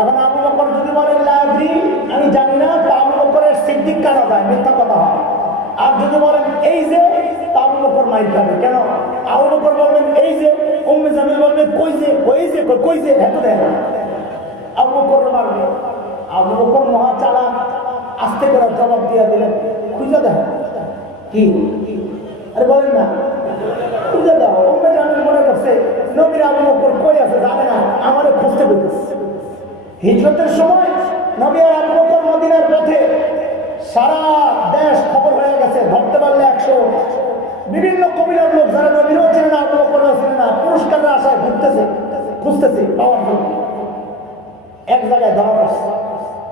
এখন আবু বকর যদি বলেন লা আদরি, আমি জানি না, তা আবু বকরের সিদ্দিক কানা যায়, মিথ্যা কথা হয়। আর যদি বলেন এই যে, তা আবু বকর মাইর খাবে। কেন? আবু বকর বলবেন এই যে, উম্মে জামিল বলবে কই যে, কই যে, কই যে, এত দেন আবু বকর মারবে। আবু বকর মহা চালাক, আস্তে করে জবাব দিয়ে দিলেন, খুঁজে দেখ কি? আরে বলেন না, খুঁজে দাও। উম্মে জামিল মনে করছে নবীর আবু বকর কই আছে জানে না, আমারে খুঁজতে বলতেছে। হিজরতের সময় নবী আর আবু বকর মদিনার পথে, সারা দেশ খবর হয়ে গেছে, ধরতে পারলে 100। বিভিন্ন কবিলার লোক যারা নবীরও ছিলেন না, আবু বকরও ছিলেন না, পুরস্কারের আশায় ঘুরতেছে, খুঁজতেছে পাওয়ার জন্য। এক জায়গায় ধরা পড়ছে,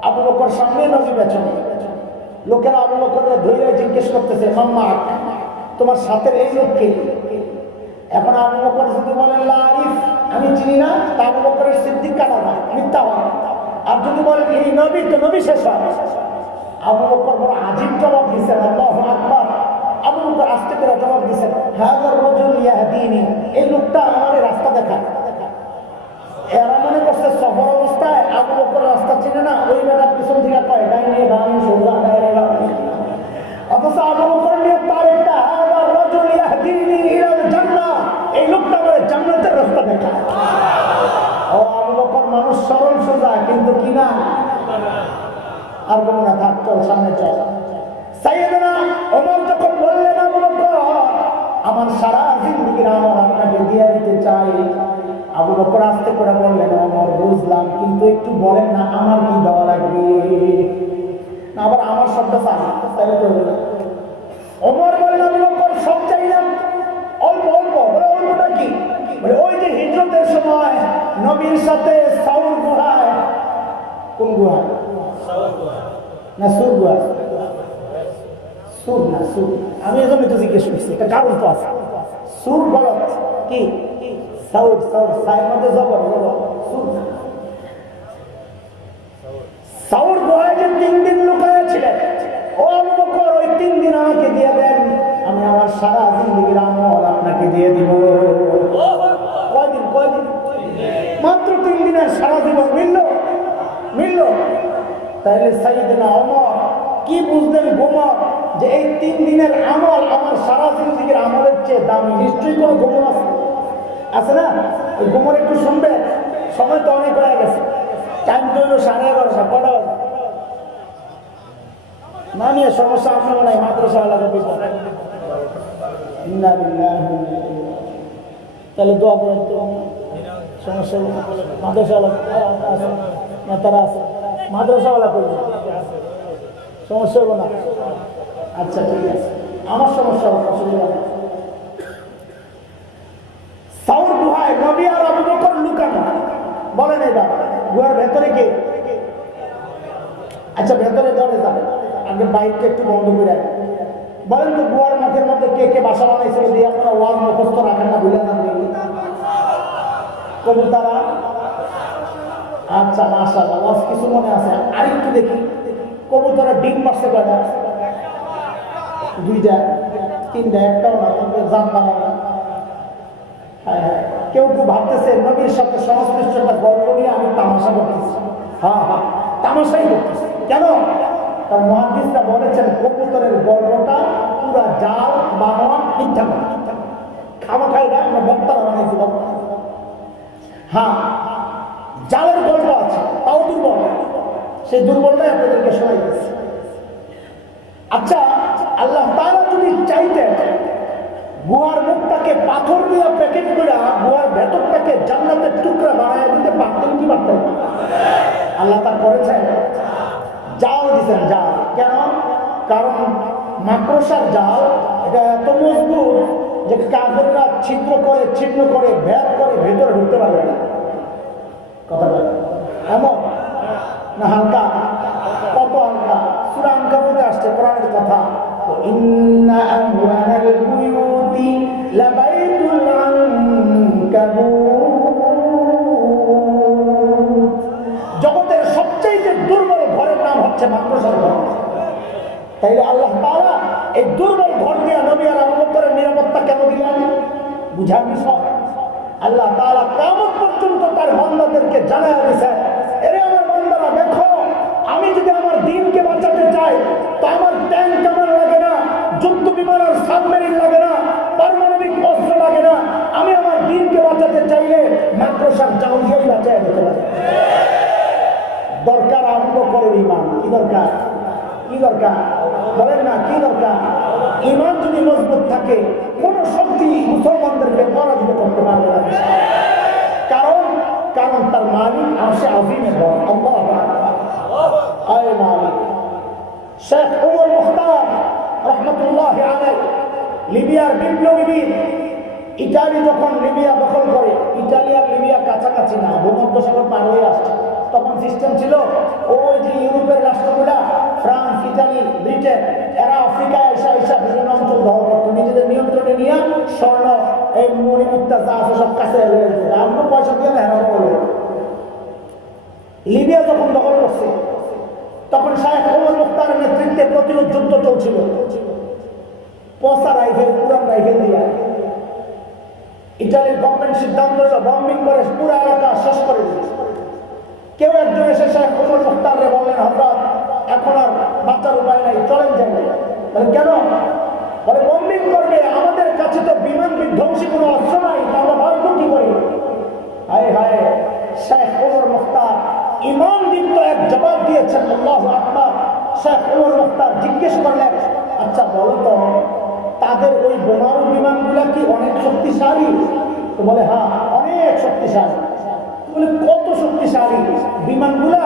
আবু বকর সামনে, নবী পেছনে। লোকেরা আবু বকরকে ধরে জিজ্ঞেস করতেছে, মাম্মা তোমার সাথে এই লোককে? এখন আবু বকর যদি বলেন লা আরিফ, আমি চিনি না, তা আবু বকরের সিদ্দিক কানা না, মিথ্যা হয়। আর যদি বলেন এই নবী, তো নবী শেষ হয়। আবু বকর বড় আজীব জবাব দিচ্ছেন, আল্লাহু আকবার। আবু বকর আস্তে করে জবাব দিচ্ছেন, হাযার রাজুল ইয়াহদিনি, এই লোকটা আমার রাস্তা দেখায়। এরা মনে করছে সফর অবস্থায় আবু বকর রাস্তা চিনে না, ওই বেলা পিছন থেকে কয় ডাইনে বামে সোজা, ডাইনে বামে। অথচ আবু বকর নিয়ে তার একটা হাযার রাজুল ইয়াহদিনি ইলাল জান্নাহ, এই লোকটা আমার জান্নাতের রাস্তা দেখায়। ও আবু বকর মানুষ সরল সোজা, কিন্তু কি না, আর কোনো না, থাক, চল সামনে চল। সাইয়েদনা ওমর যখন বললেন, আবু বকর আমার সারা জিন্দেগির আমল আপনাকে দিয়ে দিতে চাই, আবু বকর আস্তে করে বললেন, ওমর বুঝলাম, কিন্তু একটু বলেন না আমার কি দেওয়া লাগবে। না, আবার আমার শব্দ চাই, তাই করবে না। ওমর বলেন, আবু বকর সব চাইলাম, অল্প অল্প। বলে অল্পটা কি? বলে ওই যে হিজরতের সময় নবীর সাথে সাউর গুহায়, কোন গুহায়? না সুর গুহা, সুর না, সুর। আমি এজন্য তো জিজ্ঞেস করছি, একটা কারণ তো আছে। সুর বলত কি? সাউর, সাউর, সাইয়ের মধ্যে জবর, সুর। সাউর গুহায় যে 3 দিন লুকায় ছিলেন, ও আবু বকর ওই 3 দিন আমাকে দিয়ে দেন, আমি আমার সারা জিন্দেগির আমল আপনাকে দিয়ে দিব। কয়দিন? কয়দিন? মাত্র 3 দিনের সারা জীবন মিলল, মিলল। তাহলে সাইয়েদনা ওমর কি বুঝলেন গোমর, যে এই 3 দিনের আমল আমার সারা জিন্দেগির আমলের চেয়ে দামি। নিশ্চয়ই কোনো গোমর আছে, আছে না? ওই গোমর একটু শুনবে, সময় তো অনেক হয়ে গেছে, টাইম তো হইল 11:30। কটা না নিয়ে সমস্যা আপনার নাই, মাদ্রাসাওয়ালা বিপদ। তাহলে দোয়া করেন তো, সমস্যা মাদ্রাসাওয়ালা নেতারা আছে, মাদ্রাসাওয়ালা করবে, সমস্যা হবো না। আচ্ছা ঠিক আছে, আমার সমস্যা হবে, অসুবিধা নেই। সাউর গুহায় নবী আর আবু বকর লুকানো। বলেন এবার গুহার ভেতরে কে? আচ্ছা ভেতরে দরে যাবে, আগে বাইকটা একটু বন্ধ করে বলেন তো, গুহার মাঠের মধ্যে কে কে বাসা বানাইছিল দিয়ে আপনারা ওয়াজ মুখস্থ রাখেন না, ভুলে যান দেখি। কবুতারা, আচ্ছা মাশাআল্লাহ, ওয়াজ কিছু মনে আছে। আরেকটু দেখি, কবুতরের ডিম পারছে কয়টা? 2টা, 3টা, একটাও না, জান বানানো। হ্যাঁ হ্যাঁ, কেউ কেউ ভাবতেছে নবীর সাথে সংশ্লিষ্ট একটা গল্প নিয়ে আমি তামাশা করতেছি। হ্যাঁ হ্যাঁ, তামাশাই করতেছে। কেন? তার মুহাদ্দিসরা বলেছেন কবুতরের গর্বটা পুরা জাল বানোয়া মিথ্যা কথা, খামাখাইরা আমরা বক্তারা বানাইছি। হ্যাঁ, জালের গল্প আছে, তাও দুর্বল, সেই দুর্বলটাই আপনাদেরকে শোনাইতেছে। আচ্ছা, আল্লাহ তাআলা যদি চাইতেন গুহার মুখটাকে পাথর দিয়ে প্যাকেট করে গুহার ভেতরটাকে জান্নাতের টুকরা বানায় দিতে পারতেন কি পারতেন? আল্লাহ তা করেছেন। জাল দিচ্ছেন, জাল। কেন? কারণ মাকড়সার জাল এটা এত মজবুত যে কাফেররা ছিদ্র করে ছিন্ন করে ভেদ করে ভেতরে ঢুকতে পারবে না। কথা বলে এমন না হালকা? কত হালকা! সূরা আনকাবুতে আসছে কোরআনের কথা, ইন্না আহওয়ানাল বুয়ুতি লাবাইতুল আনকাবুত। জগতের সবচেয়ে দুর্বল ঘরের নাম হচ্ছে মাকড়সার ঘর। তাইলে আল্লাহ তাআলা এই দুর্বল ঘর দিয়ে নবী আর আবু বকরের নিরাপত্তা কেন দিলেন? বুঝার বিষয়। আল্লাহ তাআলা কিয়ামত পর্যন্ত তার বান্দাদেরকে জানায় দিয়েছেন, এরে আমার বান্দারা দেখো, আমি যদি আমার দ্বীনকে বাঁচাতে চাই তো আমার ট্যাঙ্ক কামান লাগে না, যুদ্ধ বিমান আর সাবমেরিন লাগে না, পারমাণবিক অস্ত্র লাগে না। আমি আমার দ্বীনকে বাঁচাতে চাইলে মাকড়সার জাল দিয়েই বাঁচায় দিতে পারি। দরকার আবু বকরের ঈমান। কি দরকার? কি দরকার? বলেন না, কি দরকার? ঈমান যদি মজবুত থাকে কোন শক্তি মুসলমানদেরকে পরাজিত করতে পারবে না। কারণ কারণ তার মালিক আরশে আযীমের রব আল্লাহ। আয় মালিক। শেখ ওমর মুখতার রাহমাতুল্লাহি আলাইহি লিবিয়ার বিপ্লবী, ইতালি যখন লিবিয়া দখল করে, ইতালি আর লিবিয়া কাছাকাছি না, ভূমধ্যসাগর পার হয়ে আসছে। তখন সিস্টেম ছিল ওই যে ইউরোপের রাষ্ট্রগুলা ফ্রান্স, ইতালি, ব্রিটেন, এরা আফ্রিকায় এসে বিভিন্ন অঞ্চল দখল করতো, নিজেদের নিয়ন্ত্রণে নিয়ে স্বর্ণ এই মণিমুক্তা যা আছে সব কাছে আমরা পয়সা দিয়ে না হেরানো বলে। লিবিয়া যখন দখল করছে তখন শায়েখ ওমর মুখতারের নেতৃত্বে প্রতিরোধ যুদ্ধ চলছিল। পচা রাইফেল, পুরান রাইফেল দিয়ে ইতালির গভর্নমেন্ট সিদ্ধান্ত নিল বম্বিং করে পুরো এলাকা শেষ করে দিয়েছে। কেউ একজন এসে শায়েখ ওমর মুখতারকে বললেন, হযরত এখন আর বাঁচার উপায় নাই, চলেন যাই। বলে কেন? বলে বম্বিং করবে, আমাদের কাছে তো বিমান বিধ্বংসী কোনো অস্ত্র নাই, আমরা ভাববো কি করি? হায় হায়! শায়েখ ওমর মুখতার ঈমান দীপ্ত এক জবাব দিয়েছেন, আল্লাহু আকবার। শায়েখ ওমর মুখতার জিজ্ঞেস করলেন, আচ্ছা বলো তো, তাদের ওই বোমারু বিমানগুলা কি অনেক শক্তিশালী? তো বলে হ্যাঁ, অনেক শক্তিশালী। বলে কত শক্তিশালী? বিমানগুলা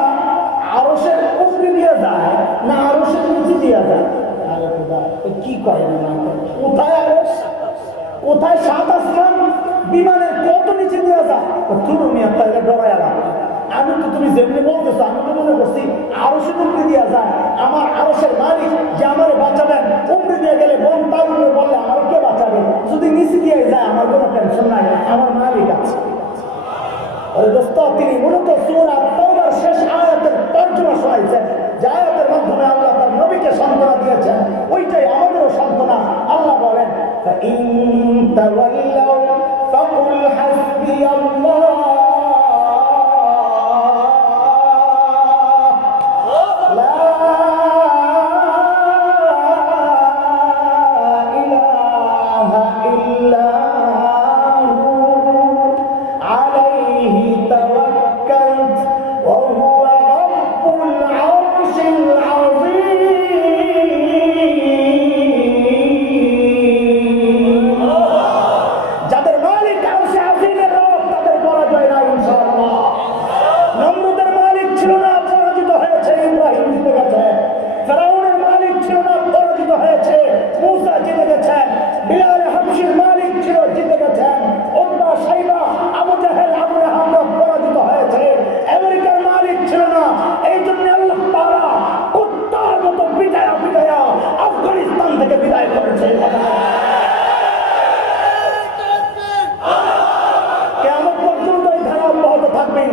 আরশের উপরে দিয়ে যায় না আরশের নিচে দিয়ে যায়? কি করে কোথায় আরশ, কোথায় সাত আসমান? বিমানের কত নিচে দিয়ে যায়? তুমি একটা ডরাই আলাম। আমি তো তুমি যেমনি বলতেছো আমি তো মনে করছি আরশের উপরে দিয়ে যায়। আমার আরশের মালিক যে আমার বাঁচাবেন, উপরে দিয়ে গেলে বোন তার উপরে বললে আমার কে বাঁচাবে? যদি নিচে দিয়ে যায় আমার কোনো টেনশন নাই, আমার মালিক আছে। তিনি মূলত সূরা তাওবার শেষ আয়াতের তর্জমা শোনাইছেন, যে আয়াতের মাধ্যমে আল্লাহ তার নবীকে সান্ত্বনা দিয়েছেন, ওইটাই আমাদেরও সান্ত্বনা। আল্লাহ বলেন, فَإِن تَوَلَّوْا فَقُلْ حَسْبِيَ اللَّهُ لَا إِلَهَ إِلَّا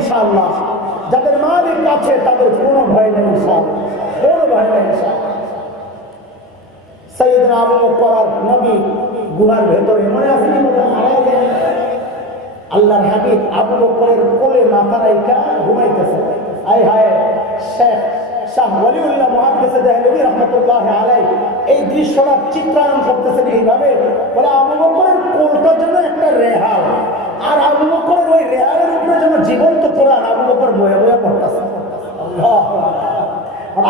ইনশাআল্লাহ। যাদের মালিক আছে তাদের কোনো ভয় নেই ইনশাআল্লাহ, কোনো ভয় নেই ইনশাআল্লাহ। সাইয়েদনা আবু বকর নবী গুহার ভেতরে মনে আছে কি আল্লাহর হাবিব আবু বকরের কোলে মাথা রাইখা ঘুমাইতেছে। আয় হায়! শেখ শাহ ওয়ালিউল্লাহ মুহাদ্দিস দেহলভী রাহমাতুল্লাহ আলাইহি এই দৃশ্যটা চিত্রায়ন করতেছেন এইভাবে, বলে আবু বকরের কোলটা যেন একটা রেহাল, আর আবু বকরের ওই রেহালের উপরে যেন জীবন্ত কোরআন আবু বকর বয়ে বয়ে পড়তেছে। আল্লাহ,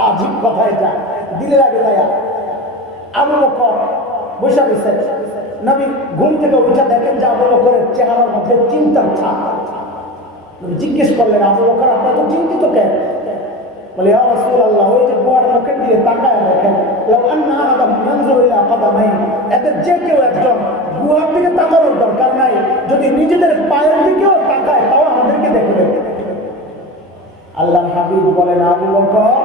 আজীব কথা এটা, দিলে লাগে যায়। আবু বকর বসে রয়েছে, নবী ঘুম থেকে উঠে দেখেন যে আবু বকরের চেহারার মধ্যে চিন্তার ছাপ। জিজ্ঞেস করলেন, আবু বকর আপনার তো চিন্তিত কেন? বলে ইয়া রাসূলুল্লাহ, ওই যে গুহার মুখের দিকে তাকায় দেখেন, লাউ আন্না আহাদাহুম ইয়ানজুরু ইলা কাদামাইহি, এদের যে কেউ একজন গুহার দিকে তাকানোর দরকার নাই, যদি নিজেদের পায়ের দিকেও তাকায় তাও আমাদেরকে দেখবে। আল্লাহর হাবিব বলেন, আবু বকর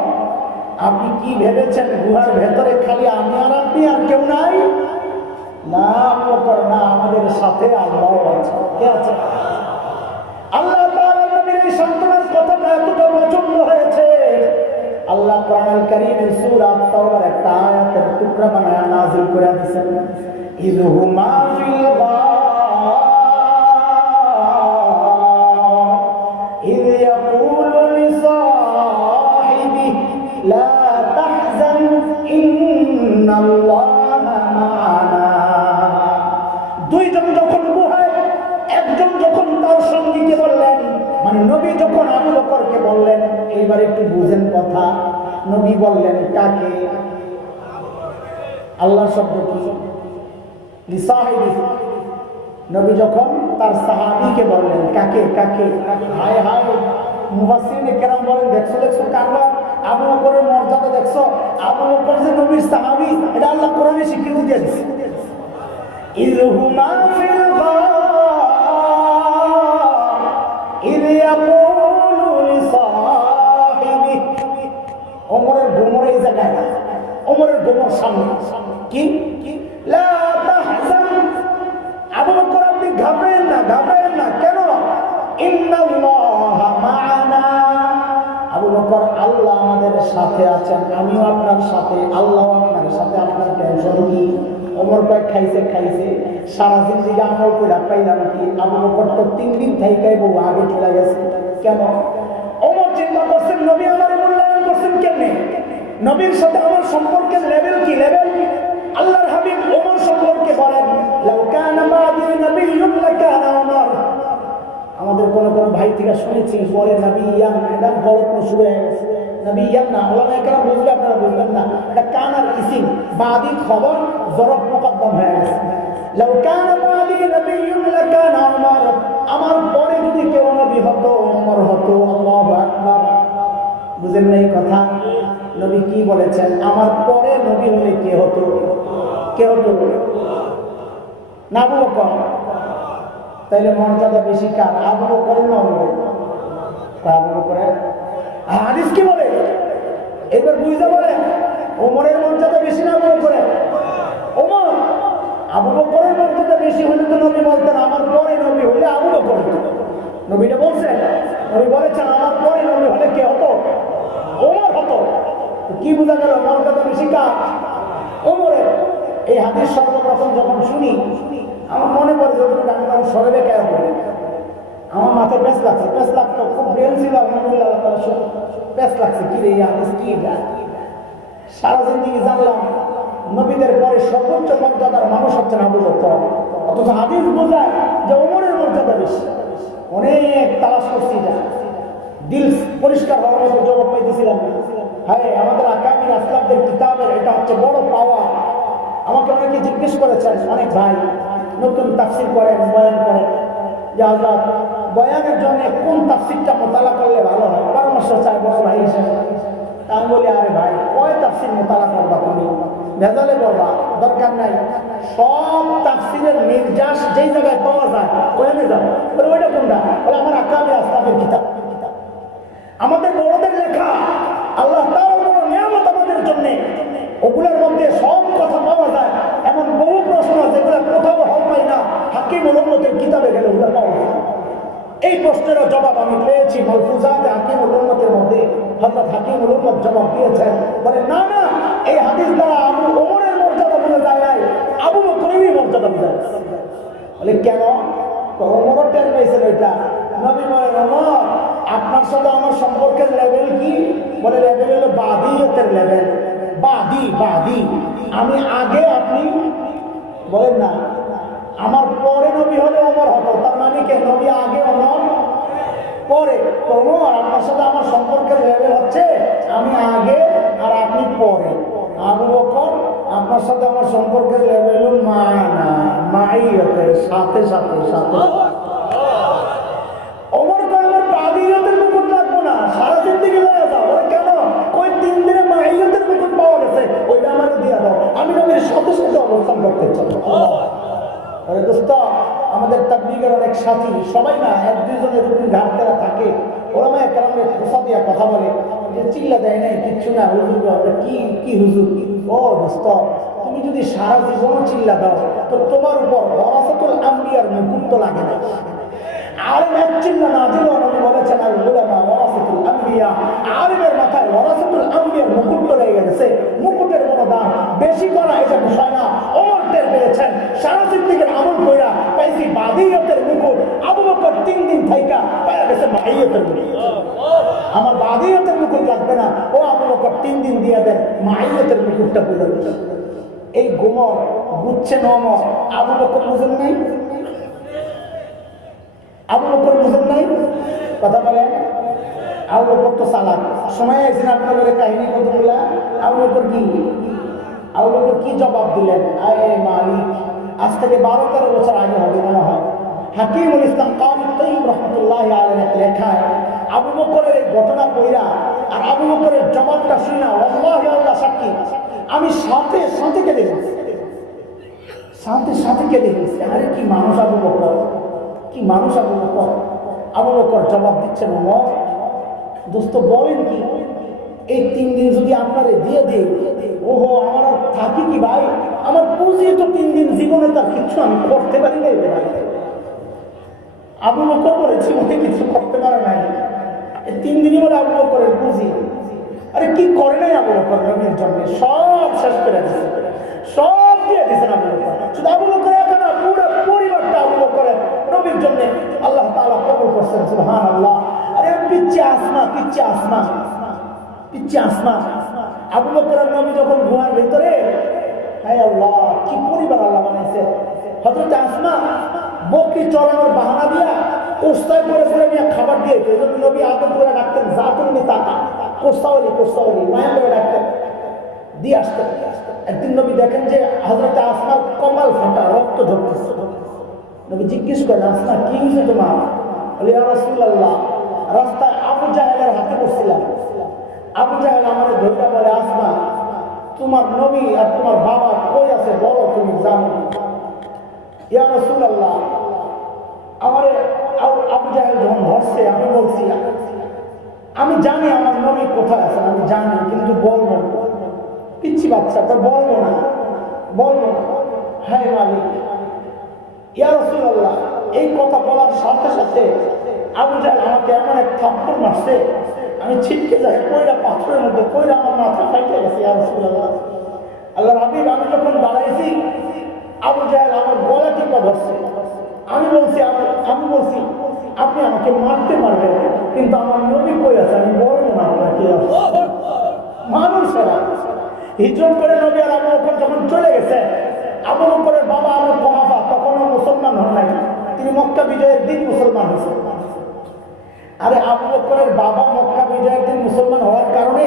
আপনি কি ভেবেছেন গুহার ভেতরে খালি আমি আর আপনি আর কেউ নাই? না আবু বকর না, আমাদের সাথে আল্লাহ আছে। কে আছে? আল্লাহ তাআলা নবীর এই সন্তানের কথাটা এতটা পছন্দ হয়েছে, আল্লাহ কোরআনুল কারীমের সূরা আত-তাওবার একটা আয়াতের টুকরা বানায়া নাযিল করে দিয়েছেন। ইযহুমা ফিল গার ইয ইয়াকুলু লিসাহিবিহি লা তাহজান ইন্নাল্লাহা মা'ানা। দুইজন যখন গুহায়, একজন যখন তার সঙ্গীকে বললেন, মানে নবী যখন আবু বকরকে বললেন, এইবার একটু বুঝেন কথা, নবী বললেন কাকে? আল্লাহর শব্দ কি? লিসাহিবি। নবী যখন তার সাহাবীকে বললেন, কাকে কাকে? হায় হায়, মুফাসসিরিনে কেরাম বলেন, দেখছো দেখছো কারবার, আবু বকরের মর্যাদা দেখছো, আবু বকর যে নবীর সাহাবী, এটা আল্লাহ কোরআনে স্বীকৃতি দিয়ে দিয়েছে। ইযহুমা ফিল গার ইয ইয়াকুলু লিসাহিবিহি। ওমরের গোমর এই জায়গায়, ওমরের গোমর সামনে কি? লা তাহজান, আবু বকর আপনি ঘাবড়েন না, ঘাবড়েন না। কেন? ইন্নাল্লাহা মা'ানা, আবু বকর আল্লাহ আমাদের সাথে আছেন, আমিও আপনার সাথে, আল্লাহ আপনার সাথে, আপনার টেনশন কি? ওমর কয় খাইছে খাইছে, সারা জিন্দেগি আমল কইরা পাইলাম কি? আবু বকর তো 3 দিন থাইকাই বউ আগে চলে গেছে। কেন? ওমর চিন্তা করছেন, নবী আমার মূল্যায়ন করছেন কেমনে? নবীর সাথে আমার সম্পর্কের লেভেল কি? লেভেল আল্লাহর হাবিব ওমর সম্পর্কে বলেন, লাউ কানা বাদি নবিয়্যুন লাকানা ওমর। আমাদের কোন কোন ভাই থেকে শুনেছি বলে নবী ইয়ান, এটা গলত শুরু হয়ে গেছে। নবী ইয়ান না, ওলামায়ে কেরাম বুঝলে আপনারা বুঝবেন না, এটা কানার ইসিম, বাদি খবর জরফ মুকদ্দম হয়ে গেছে। লাউ কানা বাদি নবিয়্যুন লাকানা ওমর, আমার পরে যদি কেউ নবী হতো ওমর হতো। আল্লাহু আকবার। বুঝেন না এই কথা? নবী কি বলেছেন? আমার পরে নবী হলে কে হতো? কে হতো? না আবু বকর? তাইলে মর্যাদা বেশি কার? আবু বকরের না ওমরের? আবু বকরের। হাদিস কি বলে? এবার বুঝতে বলে, ওমরের মর্যাদা বেশি না আবু বকরের? ওমর। আবু বকরের মর্যাদা বেশি হলে তো নবী বলতেন আমার পরে নবী হলে আবু বকর হতো। নবীটা বলছেন, নবী বলেছেন আমার পরে নবী হলে কে হতো? ওমর হতো। কি বোঝা গেল মর্যাদা বেশি কার? ওমরের। এই হাদিস সর্বপ্রথম যখন শুনি আমার মনে পড়ে যতটুকু আমি তখন সরবে কেন করি, আমার মাথায় প্যাঁচ লাগছে, প্যাঁচ লাগতো, খুব ব্রেন ছিল আলহামদুলিল্লাহ, প্যাঁচ লাগছে কি রে এই হাদিস কি? সারা জিন্দেগি জানলাম নবীদের পরে সর্বোচ্চ মর্যাদার মানুষ হচ্ছেন আবু বকর, অথচ হাদিস বোঝায় যে ওমরের মর্যাদা বেশি। অনেক তালাশ করছি, যা দিল পরিষ্কার হওয়ার মতো জবাব পাইতেছিলাম। হ্যাঁ, আমাদের আকামির আসলাফদের কিতাবের এটা হচ্ছে বড় পাওয়া। আমাকে অনেকে জিজ্ঞেস করেছেন, অনেক ভাই নতুন তাফসির করেন, বয়ান করেন, যে হযরত বয়ানের জন্য কোন তাফসিরটা মোতালা করলে ভালো হয়, পরামর্শ চাই বড় ভাই হিসেবে। আমি বলি, আরে ভাই কয় তাফসির মোতালা করবা তুমি? ভেজালে করবা, দরকার নাই। সব তাফসিরের নির্যাস যেই জায়গায় পাওয়া যায় ওখানে যাবো। বলে ওইটা কোনটা? বলে আমার আকামির আসলাফের কিতাব। আমাদের বড়দের লেখা, আল্লাহ তাআলার বড় নিয়ামত আমাদের জন্য, ওগুলোর মধ্যে সব কথা পাওয়া যায়। এমন বহু প্রশ্ন যেগুলো কোথাও হল পাই না, হাকিমুল উম্মতের কিতাবে গেলে ওগুলো পাওয়া যায়। এই প্রশ্নেরও জবাব আমি পেয়েছি মালফুজাতে হাকিমুল উম্মতের মধ্যে। হযরত হাকিমুল উম্মত জবাব দিয়েছেন, বলে না না, এই হাদিস দ্বারা আবু ওমরের মর্যাদা বোঝা যায় নাই, আবু বকরেরই মর্যাদা বোঝা যায়। বলে কেন? ওমরও টের পেয়েছেন ওইটা। নবী বলেন, ওমর আপনার সাথে আমার সম্পর্কের লেভেল কি? বাদিয়তের লেভেল, বাদি বাদি, আমি আগে আপনি বলেন না আমার পরে নবী হলে ওমর হতো, তার মানে কে নবী আগে ওমর পরে। ওমর আপনার সাথে আমার সম্পর্কের লেভেল হচ্ছে আমি আগে আর আপনি পরে। আবু বকর আপনার সাথে আমার সম্পর্কের লেভেল মানা মাইয়তের সাথে সাথে সাথে। ওমর তো আমার বাদিয়তের মুকুট লাগবো না, সারা জিন্দেগি লয়ে যাও। ওরা কেন কই 3 দিনে মাইয়তের মুকুট পাওয়া গেছে, ওইটা আমার দিয়ে দাও, আমি নবীর সাথে সাথে অবস্থান করতে চাই। আরে দোস্ত, আমাদের তাবলীগের অনেক সাথী সবাই না এক দুজনের এরকম ঘাট তারা থাকে, ওরা মায়ের কারণে খোসা দিয়া কথা বলে যে চিল্লা দেয় নাই কিচ্ছু না, হুজুর কি কি হুজুর। ও দোস্ত, তুমি যদি সারা জীবনও চিল্লা দাও তো তোমার উপর ওয়ারাসাতুল আম্বিয়ার মুকুট তো লাগে না। আলেম চিল্লা না দিলেও নবী বলেছেন আল উলামা ওয়ারাসাতুল আম্বিয়া, আলেমের মাথায় ওয়ারাসাতুল আম্বিয়ার মুকুট তো লেগে গেছে। মুকুটের কোনো দাম বেশি করা এটা বিষয় না। ওমর টের পেয়েছেন সারা জিন্দেগির আমল কইরা পাইছি বাদিয়তের মুকুট, আবু বকর 3 দিন থাইকা পাওয়া গেছে মাইয়তের মুকুট। আমার বাদিয়তের মুকুট লাগবে না, ও আবু বকর 3 দিন দিয়ে দেন মাইয়তের মুকুটটা বুঝে দিচ্ছে। এই গোমর বুঝছেন ওমর, আবু বকর বুঝেন নাই? আবু বকর বুঝেন নাই? কথা বলেন। আবু বকর তো চালাক, সময় আইছেন আপনাদের কাহিনী কতগুলা। আবু বকর কি জবাব দিলেন? আয় মালিক, আজ থেকে 12-13 বছর আগে হবে মনে হয়, হাকিমুল ইসলাম কারি তৈয়ব রহমতুল্লাহি আলাইহি লেখায় আবু বকরের এই ঘটনা কইরা আর আবু বকরের জবাবটা শুনা আল্লাহি আল্লাহ সাক্ষী, আমি সাথে সাথে কেঁদে গেছি, সাথে কেঁদে গেছি। আরে কি মানুষ আবু বকর, কি মানুষ আবু বকর। আবু বকর জবাব দিচ্ছেন, ওমর দোস্ত বলেন কি, এই 3 দিন যদি আপনারে দিয়ে দিই, ওহো আমার আর থাকি কি ভাই, আমার পুঁজি তো 3 দিন, জীবনে তার কিছু আমি করতে পারি না। এতে পারি আবু বকর করেছি মনে কিছু করতে পারে নাই, 3 দিনই বলে আবু বকরের পুঁজি। আরে কি করে নাই আবু বকর নবীর জন্য, সব শেষ করে দিয়েছে, সব দিয়ে দিয়েছেন আবু বকর। শুধু আবু বকর একা না, পুরো পরিবারটা আবু বকরের নবীর জন্য আল্লাহ তাআলা কবুল করছেন, সুবহানাল্লাহ। আরে পিচ্ছে আসমা আবু বকরের নবী যখন গুহার ভিতরে, হায় আল্লাহ কি পরিবার আল্লাহ বানাইছে। হযরত আসমা বকরি চড়ানোর বাহানা দিয়া কোস্তায় করে নিয়ে খাবার দিয়েছে, এই জন্য নবী আদম করে ডাকতেন জাতুন নিতাকা, কোস্তাওয়ালি মায়া করে ডাকতেন, দিয়ে আসতেন। একদিন নবী দেখেন যে হযরত আসমার কপাল ফাটা, রক্ত ঝরতেছে। নবী জিজ্ঞেস করেন, আসমা কি হয়েছে তোমার? বলে ইয়া রাসূলুল্লাহ, রাস্তায় আবু জাহেলের হাতে পড়ছিলাম, আবু জাহেল আমার ধৈর্য বলে, আসমা তোমার নবী আর তোমার বাবা কই আছে বলো, তুমি জানো? ইয়া রাসূলুল্লাহ, আমারে আবু জাহেল যখন ধরছে আমি বলছি আমি জানি আমার নবী কোথায় আছেন, আমি জানি কিন্তু বলবো না। পিচ্ছি বাচ্চা, তো বলবো না। হ্যাঁ মালিক, ইয়া রাসূলুল্লাহ, এই কথা বলার সাথে সাথে আবু জাহেল আমাকে এমন এক থাপ্পড় মারছে, আমি ছিটকে যাই, কইরা পাথরের মধ্যে কইরা আমার মাথা ফাইটে গেছে। ইয়া রাসূলুল্লাহ, আল্লাহর হাবিব, আমি যখন দাঁড়াইছি আবু জাহেল আমার গলা টিপা ধরছে। আমি বলছি আপনি আমাকে মারতে পারবেন, কিন্তু আমার নবী কই আছে আমি বলবো না আপনাকে। মানুষেরা হিজরত করে নবী আর আবু বকর যখন চলে গেছে, আবু বকরের বাবা আবু কুহাফা তখনও মুসলমান হন নাই, তিনি মক্কা বিজয়ের দিন মুসলমান হয়েছেন। আরে আবু বকরের বাবা মক্কা বিজয়ের দিন মুসলমান হওয়ার কারণে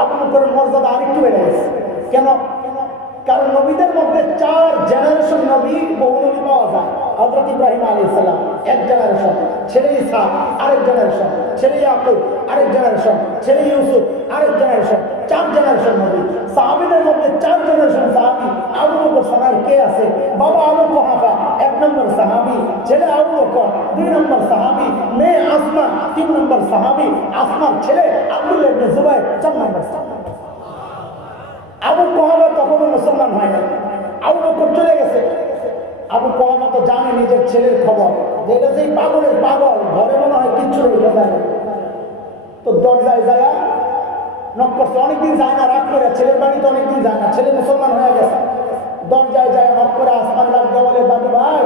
আবু বকরের মর্যাদা আরেকটু বেড়ে গেছে। কেন? কারণ নবীদের মধ্যে 4 জেনারেশন নবী, বহু নবী পাওয়া যায়। হযরত ইব্রাহিম আলাইহিস সালাম এক জেনারেশন, ছেলে ইসহাক আরেক জেনারেশন, ছেলে ইয়াকুব আরেক জেনারেশন, ছেলে ইউসুফ আরেক জেনারেশন, 4 জেনারেশন নবী। সাহাবীদের মধ্যে 4 জেনারেশন সাহাবী। আবু বকর সানার কে আছে? বাবা আবু কুহাফা 1 নম্বর সাহাবী, ছেলে আবু বকর 2 নম্বর সাহাবী, মেয়ে আসমা 3 নম্বর সাহাবী, আসমার ছেলে আব্দুল্লাহ ইবনে জুবাইর 4 নম্বর সাহাবী। আবু কুহাফা তখনও মুসলমান হয় না, আবু বকর চলে গেছে। আবু কুহাফা তো জানে নিজের ছেলের খবর, যেটা সেই পাগলের পাগল, ঘরে মনে হয় কিচ্ছু রেখে যায় না। তো দরজায় যায় নক করছে, অনেকদিন যায় না, রাগ করে, ছেলের বাড়িতে অনেকদিন যায় না, ছেলে মুসলমান হয়ে গেছে। দরজায় যায় নক করে, আসমান লাগবে, বলে দাদু ভাই,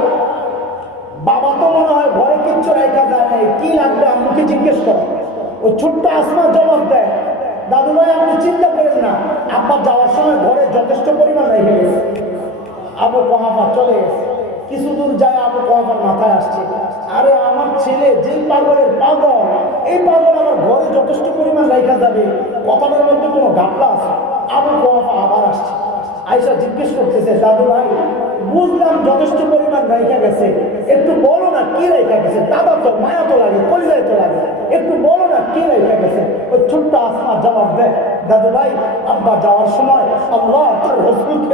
বাবা তো মনে হয় ঘরে কিচ্ছু রেখা যায় নাই, কি লাগবে আমাকে জিজ্ঞেস করো। ওই ছোট্ট আসমা জবাব দেয়, দাদু ভাই আপনি চিন্তা করেন না, আব্বা যাওয়ার সময় ঘরে যথেষ্ট পরিমাণ রেখে গেছে। আবু কুহাফা চলে গেছে, কিছু দূর যায় আবু কুহাফার মাথায় আসছে, আরে আমার ছেলে যেই পাগলের পাগল, এই পাগল আমার ঘরে যথেষ্ট পরিমাণ রেখা যাবে, কথাটার মধ্যে কোনো ঘাপলা আছে। আবু কুহাফা আবার আসছে, আয়েশা জিজ্ঞেস করতেছে, দাদু ভাই বুঝলাম যথেষ্ট পরিমাণ রেখা গেছে, একটু বলো না কি রেখা গেছে, দাদা তো মায়া তো লাগে, কলিজায় তো লাগে, একটু বলো না কি রেখা গেছে। ওই ছোট্ট আসমা জবাব দেয়, দাদু ভাই আব্বা যাওয়ার সময় আল্লাহ তার রাসূলকে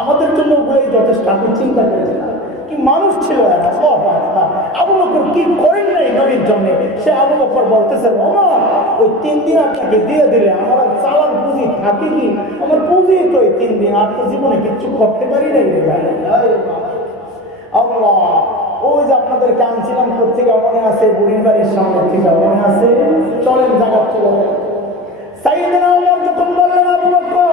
আমাদের জন্য ওগুলোই যথেষ্ট। আপনি চিন্তা করেছেন কি মানুষ ছিল এরা। আবু বকর কি করেন নাই নবীর জন্য, সে আবু বকর বলতেছে, ওমর ওই 3 দিন আপনাকে দিয়ে দিলে আমার চালান পুঁজি থাকে কি, আমার পুঁজি তো ওই 3 দিন, আর তো জীবনে কিচ্ছু করতে পারি নাই রে ভাই। আল্লাহ, ওই যে আপনাদেরকে আনছিলাম কোথেকে মনে আছে, বুড়ির বাড়ির সামনে থেকে মনে আছে, চলেন জায়গা চলে সাইয়েদনা ওমর যখন বললেন, আবু বকর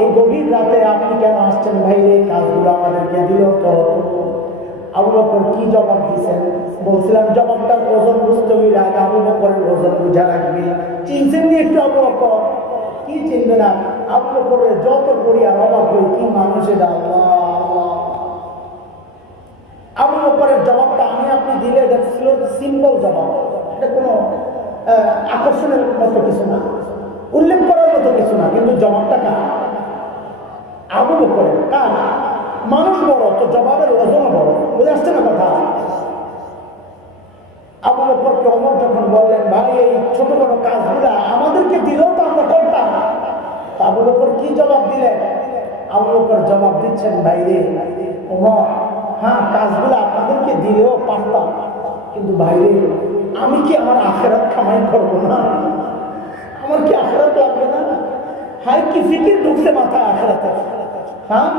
এই গভীর রাতে আপনি কেন আসছেন ভাই, এই কাজগুলো আমাদেরকে দিল তো। আবু বকর কি জবাব দিয়েছেন? বলছিলাম জবাবটার ওজন বুঝতে হইলে আগে আবু বকরের ওজন বুঝা লাগবে। চিনছেন নি একটু আবু বকর? কি চিনবে না? আবু বকরের যত করি আর অবাক হই, কি মানুষের। আল্লাহ, আবু বকরের জবাবটা আমি আপনি দিলে এটা ছিল সিম্পল জবাব, এটা কোনো আকর্ষণের মতো কিছু না, উল্লেখ করার মতো কিছু না, কিন্তু জবাবটা কার? আবু বকরের। কার? মানুষ বড় তো জবাবের ওজনও বড়, বুঝে আসছে না কথা? আবু বকরকে ওমর যখন বললেন, ভাই এই ছোট বড় কাজগুলা আমাদেরকে দিলেও তো আমরা করতাম, আবু বকর কি জবাব দিলেন? আবু বকর জবাব দিচ্ছেন, ভাই রে ওমর, হ্যাঁ কাজগুলো আপনাদেরকে দিলেও পারতাম, কিন্তু ভাই রে আমি কি আমার আখিরাত কামাই করবো না? আমার কি আখিরাত লাগবে না? হাই কি ফিকির ঢুকছে মাথায় আখিরাতে? হ্যাঁ,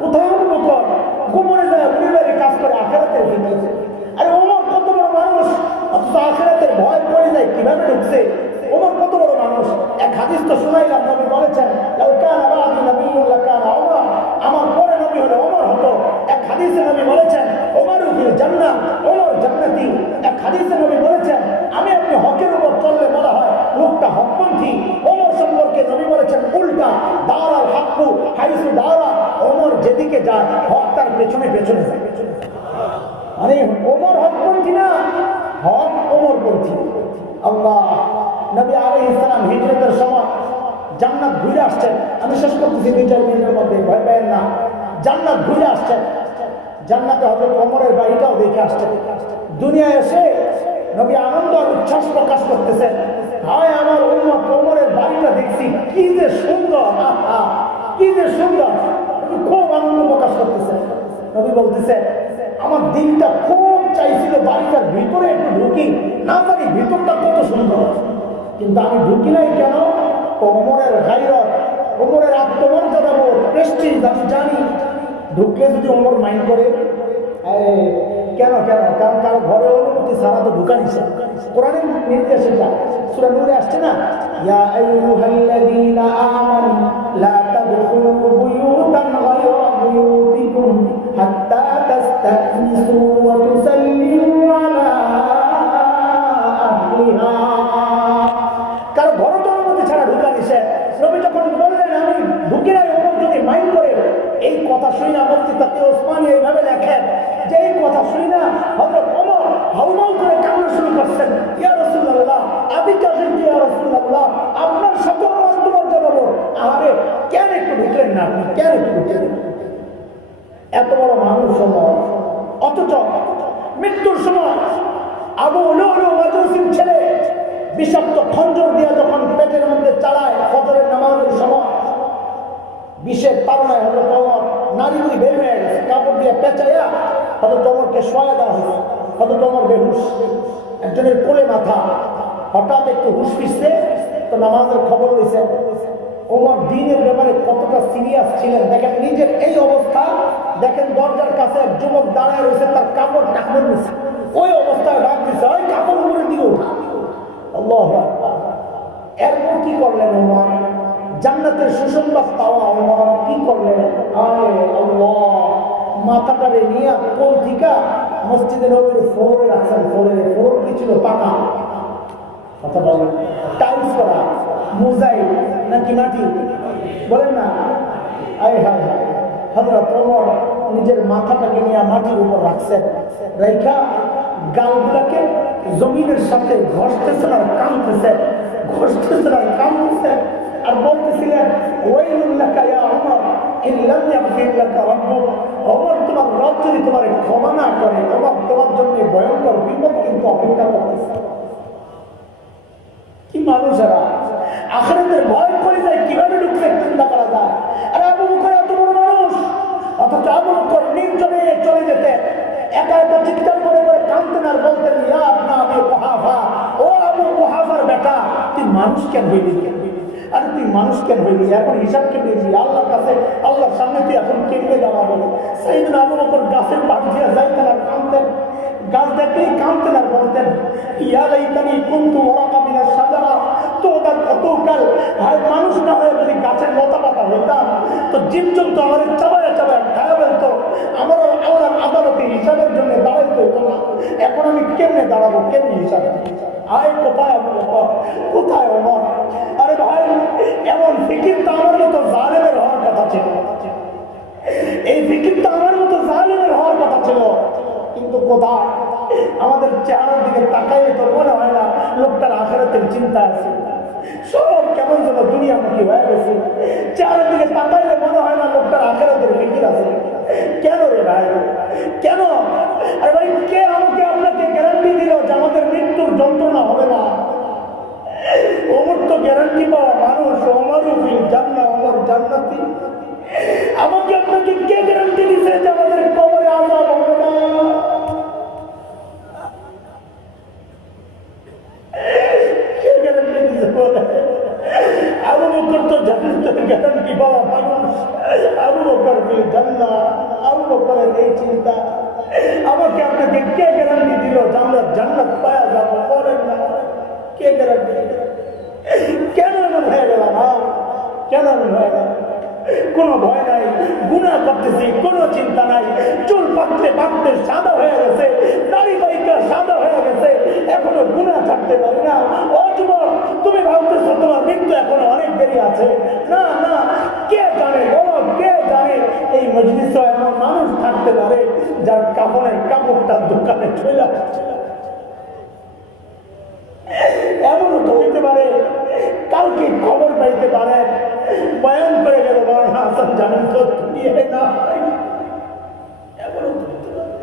কোথায় আবু বকর গোপনে যায় পরিবারের কাজ করে আখিরাতের ফিকির? আরে ওমর কত বড় মানুষ, অথচ আখিরাতের ভয় পড়ে যায় কিভাবে ঢুকছে? ওমর কত বড় মানুষ। এক হাদিস তো শুনাইলাম, নবী বলেছেন লাউ কানা বা'দি নাবিয়্যুন লাকানা ওমর, আমার পরে নবী হলে ওমর হতো। এক হাদিসে নবী বলেছেন ওমরু ফিল জান্নাহ, ওমর জান্নাতি। এক হাদিসে নবী বলেছেন আমি আপনি হকের উপর চললে বলা হয় লোকটা হকপন্থী। ওমর সম্পর্কে নবী বলেছেন উল্টা, দাঁড়াল হাক্কু হাইসু দাঁড়া, ওমর যেদিকে যায় হক তার পেছনে পেছনে যায়। মানে ওমর হকপন্থী না, হক ওমরপন্থী। আল্লাহ, নবী আলাইহিস সালাম হিজরতের সময় জান্নাত ঘুরে আসছেন। আমি শেষ করতেছি 2-4 মিনিটের মধ্যে, ভয় পাবেন না। জান্নাত ঘুরে আসছেন, জান্নাতে হযরত ওমরের বাড়িটাও দেখে আসছেন। দুনিয়ায় এসে নবী আনন্দ আর উচ্ছ্বাস প্রকাশ করতেছেন, হায় আমার উম্মত ওমরের বাড়িটা দেখছি, কি যে সুন্দর, কি যে সুন্দর। খুব আনন্দ প্রকাশ করতেছেন। নবী বলতেছে আমার দিলটা খুব চাইছিল বাড়িটার ভিতরে একটু ঢুকি, না জানি ভিতরটা কত সুন্দর, কিন্তু আমি ঢুকি নাই কেন? ওমরের গায়রত, ওমরের আত্মমর্যাদা বোধ, প্রেস্টিজ আমি জানি, ঢুকলে যদি ওমর মাইন্ড করে। কেন কেন? কারণ কারো ঘরে অনুমতি ছাড়া তো ঢুকা নিছে। কোরআনের নির্দেশ এটা, সূরা নূরে আসছে না, ইয়া আইয়ুহাল্লাযীনা আমানু লা তাদখুলু বুয়ুতান গায়রা বুয়ুতিকুম হাত্তা তাস্তানিসু ওয়া তুসাল্লিমু আলা আহলিহা। কারো ঘরে তো অনুমতি ছাড়া ঢুকা নিছে। নবী যখন বললেন আমি ঢুকি নাই, ওমর যদি মাইন্ড করে, এই কথা শুই না মুফতি তাকি ওসমানী এইভাবে লেখেন যে এই কথা শুই না হযরত ওমর হাউমাউ করে কান্না শুরু করছেন, ইয়া রাসূলুল্লাহ আবি কাযিব, ইয়া রাসূলুল্লাহ আপনার সকল আত্মমর্যাদা বড়, আরে কেন একটু ঢুকলেন না আপনি, কেন একটু ঢুকলেন? এত বড় মানুষ ওমর, অথচ মৃত্যুর সময় আবু লুলু মাজুসির ছেলে বিষাক্ত খঞ্জর দিয়ে যখন পেটের মধ্যে চালায় ফজরের নামাজের সময়, বিষের তাড়নায় হযরত ওমর নাড়িগুলি বের হয়ে গেছে, কাপড় দিয়ে পেঁচাইয়া হযরত ওমরকে শোয়া দেওয়া হয়েছে। হযরত ওমর বেহুশ, একজনের কোলে মাথা, হঠাৎ একটু হুশ ফিরছে তো নামাজের খবর লইছে। ওমর দ্বীনের ব্যাপারে কতটা সিরিয়াস ছিলেন দেখেন, নিজের এই অবস্থা দেখেন, দরজার কাছে এক যুবক দাঁড়ায় রয়েছে, তার কাপড় টাকমে নিচ্ছে, ওই অবস্থায় ডাক দিচ্ছে, ওই কাপড় উপরে দিকে ওঠা। আল্লাহু আকবার। এরপর কি করলেন ওমর? জান্নাতের সুসংবাদ পাওয়া ওমর কি করলেন? আরে আল্লাহ, মাথাটারে নিয়ে কোন দিকা মসজিদের উপরে ফ্লোরে রাখছেন। ফ্লোরে কি ছিল? পাকা। কথা বলেন, টাইলস করা, মোজাইক নাকি মাটি, বলেন না? আয় হায় হায়, হযরত ওমর নিজের মাথাটাকে নিয়ে মাটির উপর রাখছেন, রেখা গালগুলাকে জমিনের সাথে ঘষতেছেন আর কাঁদতেছেন, ঘষতেছেন আর কাঁদতেছেন, আর বলতেছিলেন ওয়াইলুল লাকা ইয়া ওমর ইন লাম ইয়াগফির লাকা রাব্বুক। ওমর, তোমার রব যদি তোমার ক্ষমা না করে, ওমর তোমার জন্য ভয়ঙ্কর বিপদ কিন্তু অপেক্ষা করতেছে। কি মানুষেরা আখিরাতের ভয় করে যায়, কিভাবে ঢুকছে চিন্তা করা যায়। আরে আবু বকর এত বড় মানুষ, অথচ আবু বকর নির্জনে চলে যেতেন, একা একা চিৎকার করে করে কাঁদতেন আর বলতেন ইয়া আবনা আবি কুহাফা, ও আবু কুহাফার বেটা, তুই মানুষ কেন হইলি? আরে তুই মানুষ কেন হইলি? এখন হিসাব কে দিয়েছি আল্লাহর কাছে, আল্লাহর সামনে তুই এখন কেমনে দাঁড়াবো? সাইয়েদনা আবু বকর গাছের পাশ দিয়ে যাইতেন আর কাঁদতেন, গাছ দেখলেই কাঁদতেন আর বলতেন ইয়া লাইতানি কুনতু ওয়ারাকা মিনাশ শাজারা। তো ওটা কতকাল মানুষ না হয়ে যদি গাছের লতা পাতা হইতাম তো জীবজন্তু আমার চাবায় চাবায় খাওয়া ফেলতো, আমার আল্লাহর আদালতে হিসাবের জন্য দাঁড়াইতে হইতো না। এখন আমি কেমনে দাঁড়াবো, কেমনে হিসাব? আয় কোথায় আবু বকর, কোথায় ওমর? আরে ভাই, এমন ফিকির তো আমার মতো জালেমের হওয়ার কথা ছিল, এই ফিকির তো আমার মতো জালেমের হওয়ার কথা ছিল, কিন্তু কোথায়? আমাদের চেহারার দিকে তাকাইলে তো মনে হয় না লোকটার আখিরাতের চিন্তা আছে, সব কেমন যেন দুনিয়ামুখী হয়ে গেছে। চেহারার দিকে তাকাইলে মনে হয় না লোকটার আখিরাতের ফিকির আছে। কেন রে ভাই, কেন? আরে ভাই, কে আমাকে আপনাকে গ্যারান্টি দিল যে আমাদের মৃত্যুর যন্ত্রণা হবে না? ওমর তো গ্যারান্টি পাওয়া মানুষ, ওমরও ফিল জান্নাহ, ওমর জান্নাতি। আমাকে আপনাকে কে গ্যারান্টি দিছে যে আমাদের কবরে আযাব হবে না? কে গ্যারান্টি দিছে বলে? আবু বকর তো জান্নাতের গ্যারান্টি পাওয়া মানুষ, আবু বকর ফিল জান্নাহ, আবু বকরের এই চিন্তা। আমাকে আপনাকে কে গ্যারান্টি দিল যে আমরা জান্নাত পাওয়া যাবো? বলেন না, কে গ্যারান্টি? কেন এমন হয়ে গেলাম? কেন এমন হয়ে গেল? কোনো ভয় নাই, গুনাহ করতেছি, কোনো চিন্তা নাই, চুল পাকতে পাকতে সাদা হয়ে গেছে, দাড়ি বাইকা সাদা হয়ে গেছে, এখনো গুনাহ ছাড়তে পারি না। ও যুবক, তুমি ভাবতেছো তোমার মৃত্যু এখনো অনেক দেরি আছে। না না, কে জানে, বলো কে জানে এই মজলিসে এমন মানুষ থাকতে পারে যার কাপড়ের কাপড়টা দোকানে চলে আসছে। এমনও তো হইতে পারে কালকে খবর পাইতে পারে বয়ান করে গেল মাওলানা হাসান জানেন তো দিয়ে না, এমনও তো হইতে পারে।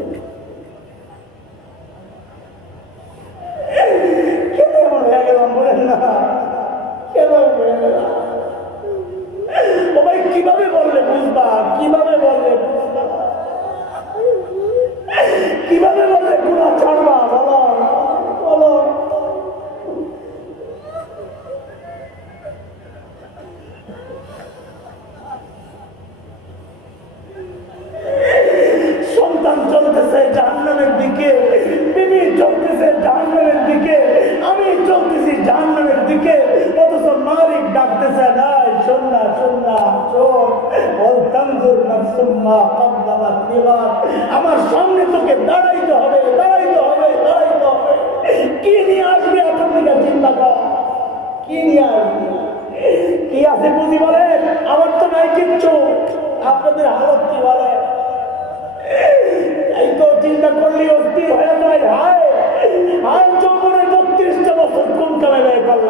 কেন এমন হয়ে গেলাম বলেন না? কেন হয়ে গেলাম? ও ভাই, কিভাবে বললে বুঝবা? কিভাবে বললে বুঝবা? কিভাবে বললে গুনাহ ছাড়বা? বলো বলো। সন্তান চলতেছে জাহান্নামের দিকে, বিবি চলতেছে জাহান্নামের দিকে, আমি চলতেছি জাহান্নামের দিকে, অথচ মালিক ডাকতেছে নাই, শোন না শোন না, শোন, ওয়ালতানজুর নাফসুম মা কদ্দামাত লিগাদ। আমার সামনে তোকে দাঁড়াইতে হবে, দাঁড়াইতে হবে, দাঁড়াইতে হবে। কি নিয়ে আসবে আপনার দিকে চিন্তা কর, কি নিয়ে আসবে? কি আছে বুঝি বলে? আমার তো নাই কিচ্ছু, আপনাদের হালত কি বলে? এই তো চিন্তা করলে অস্থির হয়ে যায়। হায় হায়, যৌবনের 32টা বছর কোন কামে ব্যয় করলাম,